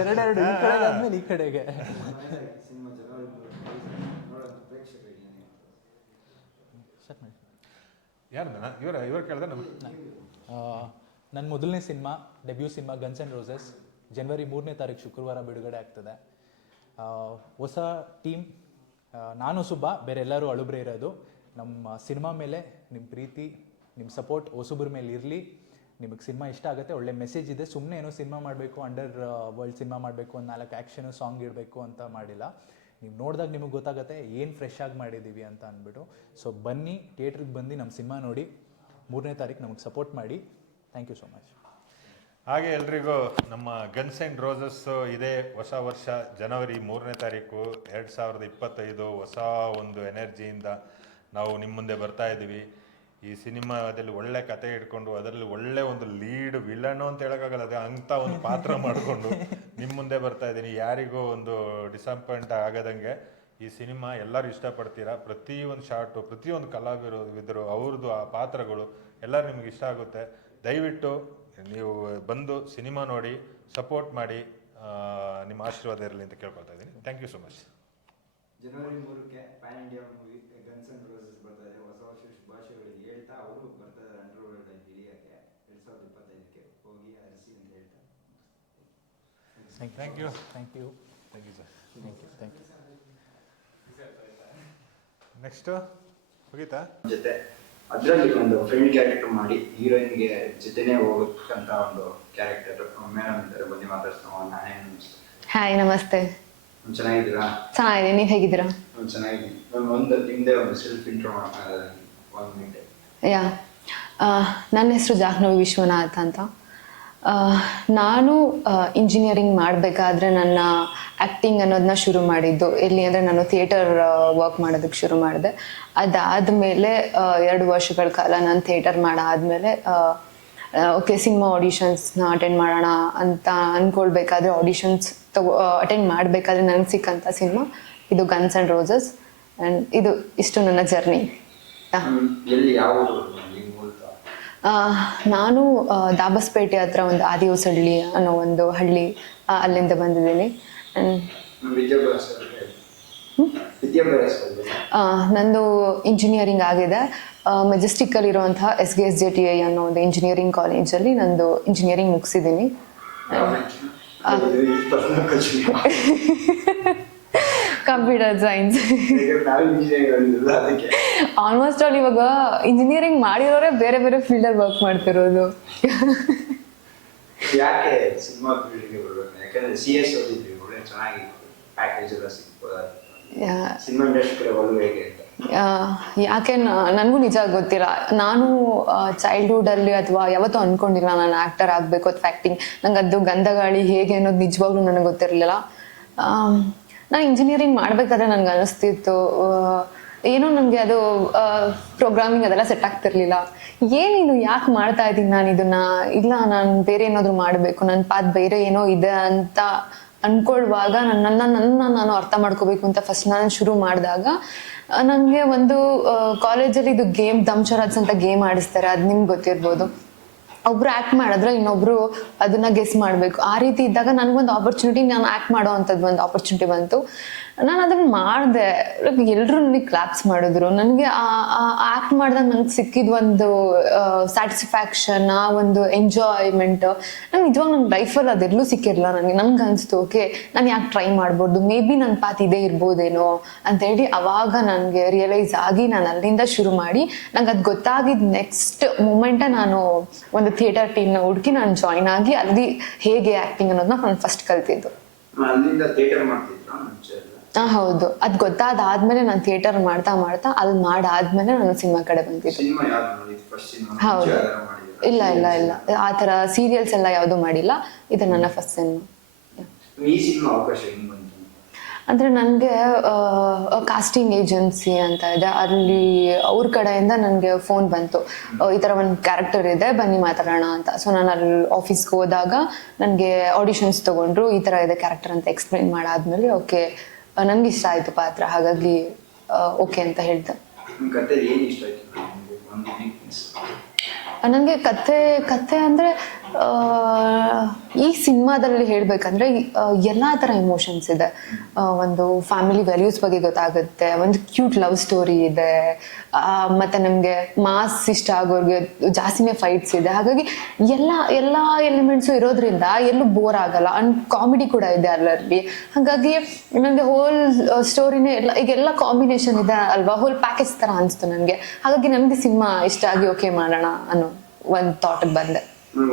ಎರಡೆರಡು ಈ ಕಡೆ ಆದ್ಮೇಲೆ ಈ ಕಡೆಗೆ. ಇವ್ರು ಕೇಳಿದ್ರೆ ನನ್ನ ಮೊದಲನೇ cinema, debut cinema Guns and Roses, ಜನವರಿ 3ನೇ ತಾರೀಕು ಶುಕ್ರವಾರ ಬಿಡುಗಡೆ ಆಗ್ತದೆ. ಹೊಸ ಟೀಮ್, ನಾನು ಸುಬ್ಬ, ಬೇರೆ ಎಲ್ಲರೂ ಅಳುಬ್ರೆ ಇರೋದು. ನಮ್ಮ ಸಿನಿಮಾ ಮೇಲೆ ನಿಮ್ಮ ಪ್ರೀತಿ, ನಿಮ್ಮ ಸಪೋರ್ಟ್ ಹೊಸಬ್ರ ಮೇಲೆ ಇರಲಿ. ನಿಮಗೆ ಸಿನಿಮಾ ಇಷ್ಟ ಆಗುತ್ತೆ, ಒಳ್ಳೆ ಮೆಸೇಜ್ ಇದೆ. ಸುಮ್ಮನೆ ಏನೋ ಸಿನಿಮಾ ಮಾಡಬೇಕು, ಅಂಡರ್ ವರ್ಲ್ಡ್ ಸಿನಿಮಾ ಮಾಡಬೇಕು, ಒಂದು 4 ಆ್ಯಕ್ಷನು ಸಾಂಗ್ ಇಡಬೇಕು ಅಂತ ಮಾಡಿಲ್ಲ. ನೀವು ನೋಡಿದಾಗ ನಿಮಗೆ ಗೊತ್ತಾಗುತ್ತೆ ಏನು ಫ್ರೆಶ್ ಆಗಿ ಮಾಡಿದ್ದೀವಿ ಅಂತ ಅಂದ್ಬಿಟ್ಟು. ಸೊ ಬನ್ನಿ, ಥಿಯೇಟ್ರಿಗೆ ಬಂದು ನಮ್ಮ ಸಿನಿಮಾ ನೋಡಿ, 3ನೇ ತಾರೀಕು ನಮಗೆ ಸಪೋರ್ಟ್ ಮಾಡಿ. Thank you so much. ಹಾಗೆ ಎಲ್ರಿಗೂ ನಮ್ಮ ಗನ್ಸ್ ಆ್ಯಂಡ್ ರೋಸಸ್ ಇದೇ ಹೊಸ ವರ್ಷ ಜನವರಿ 3ನೇ ತಾರೀಕು 2025 ಹೊಸ ಒಂದು ಎನರ್ಜಿಯಿಂದ ನಾವು ನಿಮ್ಮ ಮುಂದೆ ಬರ್ತಾ ಇದ್ದೀವಿ. ಈ ಸಿನಿಮಾದಲ್ಲಿ ಒಳ್ಳೆ ಕತೆ ಇಟ್ಕೊಂಡು ಅದರಲ್ಲಿ ಒಳ್ಳೆ ಒಂದು ಲೀಡ್ ವಿಲನ್ ಅಂತ ಹೇಳೋಕ್ಕಾಗಲ್ಲ, ಅದೇ ಅಂಥ ಒಂದು ಪಾತ್ರ ಮಾಡಿಕೊಂಡು ನಿಮ್ಮ ಮುಂದೆ ಬರ್ತಾ ಇದ್ದೀನಿ. ಯಾರಿಗೂ ಒಂದು ಡಿಸಪಾಯಿಂಟ್ ಆಗದಂಗೆ ಈ ಸಿನಿಮಾ ಎಲ್ಲರೂ ಇಷ್ಟಪಡ್ತೀರಾ. ಪ್ರತಿಯೊಂದು ಶಾರ್ಟು, ಪ್ರತಿಯೊಂದು ಕಲಾವಿದರು ಅವ್ರದ್ದು ಆ ಪಾತ್ರಗಳು ಎಲ್ಲರೂ ನಿಮ್ಗೆ ಇಷ್ಟ ಆಗುತ್ತೆ. ದಯವಿಟ್ಟು ನೀವು ಬಂದು ಸಿನಿಮಾ ನೋಡಿ ಸಪೋರ್ಟ್ ಮಾಡಿ, ನಿಮ್ಮ ಆಶೀರ್ವಾದ ಇರಲಿ ಅಂತ ಕೇಳ್ಕೊಳ್ತಾ ಇದ್ದೀನಿ. Thank you so much. ಜನವರಿ 3ಕ್ಕೆ pan India movie Guns and Roses ಬರ್ತಾ ಇದೆ. ಹೊಸ ವರ್ಷ ಶುಭಾಶಯಗಳು ಹೇಳ್ತಾ ಅವರು ಬರ್ತಾ ಇದ್ದಾರೆ ಅಂಡರ್ವರ್ಲ್ಡ್ ಹಿಡಿಯೋಕ್ಕೆ 2025ಕ್ಕೆ ಹೋಗಿ ಅರಸಿ ಅಂತ ಹೇಳ್ತಾ. Thank you thank you thank you sir. Thank you. Next ಹೋಗಿತ್ತಾ ಜೊತೆ ಅದರಲ್ಲಿ ಒಂದು ಫ್ರೆಂಡ್ ಕ್ಯಾರೆಕ್ಟರ್ ಮಾಡಿ ಹೀರೋಯಿನ್ಗೆ ಜೊತೆನೇ ಹೋಗಕ್ಕಂತ ಒಂದು ಕ್ಯಾರೆಕ್ಟರ್ ಮೇಡಮ್ ಇದ್ದಾರೆ, ಬನ್ನಿ ಮಾತಾಡ್ತಾವ. ಹಾಯ್, ನಮಸ್ತೆ. ಚೆನ್ನಾಗಿದ್ದೀರಾ? ಚೆನ್ನಾಗಿದೆ, ನೀವು ಹೇಗಿದ್ದೀರಾ? ಚೆನ್ನಾಗಿದ್ದೀನಿ. ಒಂದು ನಿಮ್ಮದೇ ಒಂದು ಸೆಲ್ಫ್ ಇಂಟ್ರೋ ಮಾಡೋಣ 1 ಮಿನಿಟ್. ಯಾ, ನನ್ನ ಹೆಸರು ಜಾಹ್ನವಿ ವಿಶ್ವನಾಥ್ ಅಂತ. ನಾನು ಇಂಜಿನಿಯರಿಂಗ್ ಮಾಡಬೇಕಾದ್ರೆ ನನ್ನ ಆ್ಯಕ್ಟಿಂಗ್ ಅನ್ನೋದನ್ನ ಶುರು ಮಾಡಿದ್ದು ಎಲ್ಲಿ ಅಂದರೆ, ನಾನು ಥಿಯೇಟರ್ ವರ್ಕ್ ಮಾಡೋದಕ್ಕೆ ಶುರು ಮಾಡಿದೆ. ಅದಾದಮೇಲೆ 2 ವರ್ಷಗಳ ಕಾಲ ನಾನು ಥಿಯೇಟರ್ ಮಾಡಾದಮೇಲೆ ಓಕೆ ಸಿನಿಮಾ ಆಡಿಷನ್ಸ್ನ ಅಟೆಂಡ್ ಮಾಡೋಣ ಅಂತ ಅಂದ್ಕೊಳ್ಬೇಕಾದ್ರೆ, ಆಡಿಷನ್ಸ್ ಅಟೆಂಡ್ ಮಾಡಬೇಕಾದ್ರೆ ನನಗೆ ಸಿಕ್ಕಂಥ ಸಿನಿಮಾ ಇದು ಗನ್ಸ್ ಆ್ಯಂಡ್ ರೋಸಸ್. ಆ್ಯಂಡ್ ಇಷ್ಟು ನನ್ನ ಜರ್ನಿ. ನಾನು ದಾಬಸ್ಪೇಟೆ ಹತ್ರ ಒಂದು ಆದಿಹೊಸಳ್ಳಿ ಅನ್ನೋ ಒಂದು ಹಳ್ಳಿ, ಅಲ್ಲಿಂದ ಬಂದಿದ್ದೀನಿ. ನಂದು ಇಂಜಿನಿಯರಿಂಗ್ ಆಗಿದೆ. ಮೆಜೆಸ್ಟಿಕ್ಕಲ್ಲಿರುವಂತಹ SKSJTI ಅನ್ನೋ ಒಂದು ಇಂಜಿನಿಯರಿಂಗ್ ಕಾಲೇಜಲ್ಲಿ ನಂದು ಇಂಜಿನಿಯರಿಂಗ್ ಮುಗಿಸಿದ್ದೀನಿ. Computer science. ಆಲ್ಮೋಸ್ಟ್ ಆಲ್ ಇವಾಗ ಇಂಜಿನಿಯರಿಂಗ್ ಮಾಡಿರೋರೆ ಬೇರೆ ಬೇರೆ ಫೀಲ್ಡಲ್ಲಿ ವರ್ಕ್ ಮಾಡ್ತಿರೋದು. ಯಾಕೆ ಸಿನಿಮಾ ಫೀಲ್ಡ್ಗೆ ಬರಬೇಕು? ಯಾಕಂದ್ರೆ CS ಓದಿದ್ವಿ, ಒಳ್ಳೆ ಚೆನ್ನಾಗಿ ಪ್ಯಾಕೇಜ್ ಎಲ್ಲ ಸಿಗ್ಬೋದಾ? ಸಿನಿಮಾ ಇಂಡಸ್ಟ್ರಿ ಒಳ್ಳೆ ಹೇಗೆ ಅಂತ ಯಾಕೆ ನನಗೂ ನಿಜ ಗೊತ್ತಿಲ್ಲ. ನಾನು ಚೈಲ್ಡ್ಹುಡಲ್ಲಿ ಅಥವಾ ಯಾವತ್ತೂ ಅಂದ್ಕೊಂಡಿಲ್ಲ ನಾನು ಆ್ಯಕ್ಟರ್ ಆಗಬೇಕು ಅಥವಾ ಆ್ಯಕ್ಟಿಂಗ್. ನಂಗೆ ಅದು ಗಂಧಗಾಳಿ ಹೇಗೆ ಅನ್ನೋದು ನಿಜವಾಗ್ಲೂ ನನಗೆ ಗೊತ್ತಿರಲಿಲ್ಲ. ನಾನು ಇಂಜಿನಿಯರಿಂಗ್ ಮಾಡಬೇಕಾದ್ರೆ ನನಗೆ ಅನ್ನಿಸ್ತಿತ್ತು ಏನೋ ನನಗೆ ಅದು ಪ್ರೋಗ್ರಾಮಿಂಗ್ ಅದೆಲ್ಲ ಸೆಟ್ ಆಗ್ತಿರ್ಲಿಲ್ಲ. ಏನಿದು ಯಾಕೆ ಮಾಡ್ತಾ ಇದ್ದೀನಿ ನಾನು ಇದನ್ನ, ಇಲ್ಲ ನಾನು ಬೇರೆ ಏನಾದರೂ ಮಾಡಬೇಕು, ನನ್ನ ಪಾತ್ ಬೇರೆ ಏನೋ ಇದೆ ಅಂತ ಅನ್ಕೊಳ್ಳುವಾಗ ನನ್ನ ನಾನು ಅರ್ಥ ಮಾಡ್ಕೋಬೇಕು ಅಂತ ಫಸ್ಟ್ ನಾನು ಶುರು ಮಾಡಿದಾಗ ನನಗೆ ಒಂದು ಕಾಲೇಜಲ್ಲಿ ಇದು ಗೇಮ್ ದಂಶರಾಜ್ ಅಂತ ಗೇಮ್ ಆಡಿಸ್ತಾರೆ, ಅದು ನಿಮ್ಗೆ ಗೊತ್ತಿರ್ಬೋದು. ಒಬ್ರು ಆ್ಯಕ್ಟ್ ಮಾಡಿದ್ರೆ ಇನ್ನೊಬ್ರು ಅದನ್ನ ಗೆಸ್ ಮಾಡಬೇಕು. ಆ ರೀತಿ ಇದ್ದಾಗ ನನಗೊಂದು ಆಪರ್ಚುನಿಟಿ, ನಾನು ಆ್ಯಕ್ಟ್ ಮಾಡೋ ಅಂಥದ್ದು ಒಂದು ಆಪರ್ಚುನಿಟಿ ಬಂತು. ನಾನು ಅದನ್ನು ಮಾಡಿದೆ. ಎಲ್ಲರೂ ನನಗೆ ಕ್ಲಾಪ್ಸ್ ಮಾಡಿದ್ರು. ನನಗೆ ಆ್ಯಕ್ಟ್ ಮಾಡಿದಾಗ ನನಗೆ ಸಿಕ್ಕಿದ ಒಂದು ಸ್ಯಾಟಿಸ್ಫ್ಯಾಕ್ಷನ್, ಆ ಒಂದು ಎಂಜಾಯ್ಮೆಂಟ್ ನಂಗೆ ನಿಜವಾಗ ನನ್ನ ಲೈಫಲ್ಲಿ ಅದೆಲ್ಲೂ ಸಿಕ್ಕಿರಲಿಲ್ಲ. ನನಗೆ ಅನಿಸ್ತು, ಓಕೆ ನಾನು ಯಾಕೆ ಟ್ರೈ ಮಾಡ್ಬೋದು, ಮೇ ಬಿ ನನ್ನ ಪಾತ್ ಇದೇ ಇರ್ಬೋದೇನೋ ಅಂತೇಳಿ ಅವಾಗ ನನಗೆ ರಿಯಲೈಸ್ ಆಗಿ ನಾನು ಅಲ್ಲಿಂದ ಶುರು ಮಾಡಿ ನಂಗೆ ಅದು ಗೊತ್ತಾಗಿದ್ದು ನೆಕ್ಸ್ಟ್ ಮೂಮೆಂಟೇ ನಾನು ಒಂದು ಥಿಯೇಟರ್ ಟೀಮ್ನ ಹುಡುಕಿ ನಾನು ಜಾಯ್ನ್ ಆಗಿ ಅಲ್ಲಿ ಹೇಗೆ ಆ್ಯಕ್ಟಿಂಗ್ ಅನ್ನೋದನ್ನ ನಾನು ಫಸ್ಟ್ ಕಲ್ತಿದ್ದು. ಅಲ್ಲಿಂದ ಥಿಯೇಟರ್ ಮಾಡ್ತಿದ್ರಾ ಮುಂಚೆ ಎಲ್ಲ? ಹೌದು, ಅದು ಗೊತ್ತಾದಾದ್ಮೇಲೆ ನಾನು ಥಿಯೇಟರ್ ಮಾಡ್ತಾ ಅಲ್ಲಿ ಮಾಡಾದ್ಮೇಲೆ ನಾನು ಸಿನಿಮಾ ಕಡೆ ಬಂದಿದ್ದೆ. ಸಿನಿಮಾ ಯಾವ್ದು ನೋಡಿದ್ದು ಫಸ್ಟ್ ಸಿನಿಮಾ? ಹೌದು, ಇಲ್ಲ ಆ ಥರ ಸೀರಿಯಲ್ಸ್ ಎಲ್ಲ ಯಾವುದು ಮಾಡಿಲ್ಲ. ಇದು ನನ್ನ ಫಸ್ಟ್ ಸಿನಿಮಾ. ಈ ಸಿನಿಮಾ ಅವಕಾಶ ಹೆಂಗ್ ಬಂತು? ಅಂದರೆ ನನಗೆ ಕಾಸ್ಟಿಂಗ್ ಏಜೆನ್ಸಿ ಅಂತ ಇದೆ, ಅಲ್ಲಿ ಅವ್ರ ಕಡೆಯಿಂದ ನನಗೆ ಫೋನ್ ಬಂತು, ಈ ಥರ ಒಂದು ಕ್ಯಾರೆಕ್ಟರ್ ಇದೆ ಬನ್ನಿ ಮಾತಾಡೋಣ ಅಂತ. ಸೊ ನಾನು ಅಲ್ಲಿ ಆಫೀಸ್ಗೆ ಹೋದಾಗ ನನಗೆ ಆಡಿಷನ್ಸ್ ತೊಗೊಂಡ್ರು, ಈ ಥರ ಇದೆ ಕ್ಯಾರೆಕ್ಟರ್ ಅಂತ ಎಕ್ಸ್ಪ್ಲೈನ್ ಮಾಡಾದ್ಮೇಲೆ ಓಕೆ ನನಗೆ ಇಷ್ಟ ಆಯಿತು ಪಾತ್ರ, ಹಾಗಾಗಿ ಓಕೆ ಅಂತ ಹೇಳ್ದೆ. ಕತೆ ಏನು ಇಷ್ಟ ಆಯ್ತು? ನನಗೆ ಕತೆ ಅಂದರೆ ಈ ಸಿನಿಮಾದಲ್ಲಿ ಹೇಳಬೇಕಂದ್ರೆ ಎಲ್ಲ ಥರ ಎಮೋಷನ್ಸ್ ಇದೆ. ಒಂದು ಫ್ಯಾಮಿಲಿ ವ್ಯಾಲ್ಯೂಸ್ ಬಗ್ಗೆ ಗೊತ್ತಾಗುತ್ತೆ, ಒಂದು ಕ್ಯೂಟ್ ಲವ್ ಸ್ಟೋರಿ ಇದೆ, ಮತ್ತು ನಮಗೆ ಮಾಸ್ ಇಷ್ಟ ಆಗೋರಿಗೆ ಜಾಸ್ತಿನೇ ಫೈಟ್ಸ್ ಇದೆ. ಹಾಗಾಗಿ ಎಲ್ಲ ಎಲಿಮೆಂಟ್ಸು ಇರೋದ್ರಿಂದ ಎಲ್ಲೂ ಬೋರ್ ಆಗಲ್ಲ. ಅಂಡ್ ಕಾಮಿಡಿ ಕೂಡ ಇದೆ ಅಲ್ಲಲ್ಲಿ. ಹಾಗಾಗಿ ನನಗೆ ಹೋಲ್ ಸ್ಟೋರಿನೇ ಈಗೆಲ್ಲ ಕಾಂಬಿನೇಷನ್ ಇದೆ ಅಲ್ವಾ, ಹೋಲ್ ಪ್ಯಾಕೇಜ್ ಥರ ಅನಿಸ್ತು ನನಗೆ. ಹಾಗಾಗಿ ನನಗೆ ಸಿನಿಮಾ ಇಷ್ಟ ಆಗಿ ಓಕೆ ಮಾಡೋಣ ಅನ್ನೋ ಒಂದು ಥಾಟಿಗೆ ಬಂದೆ.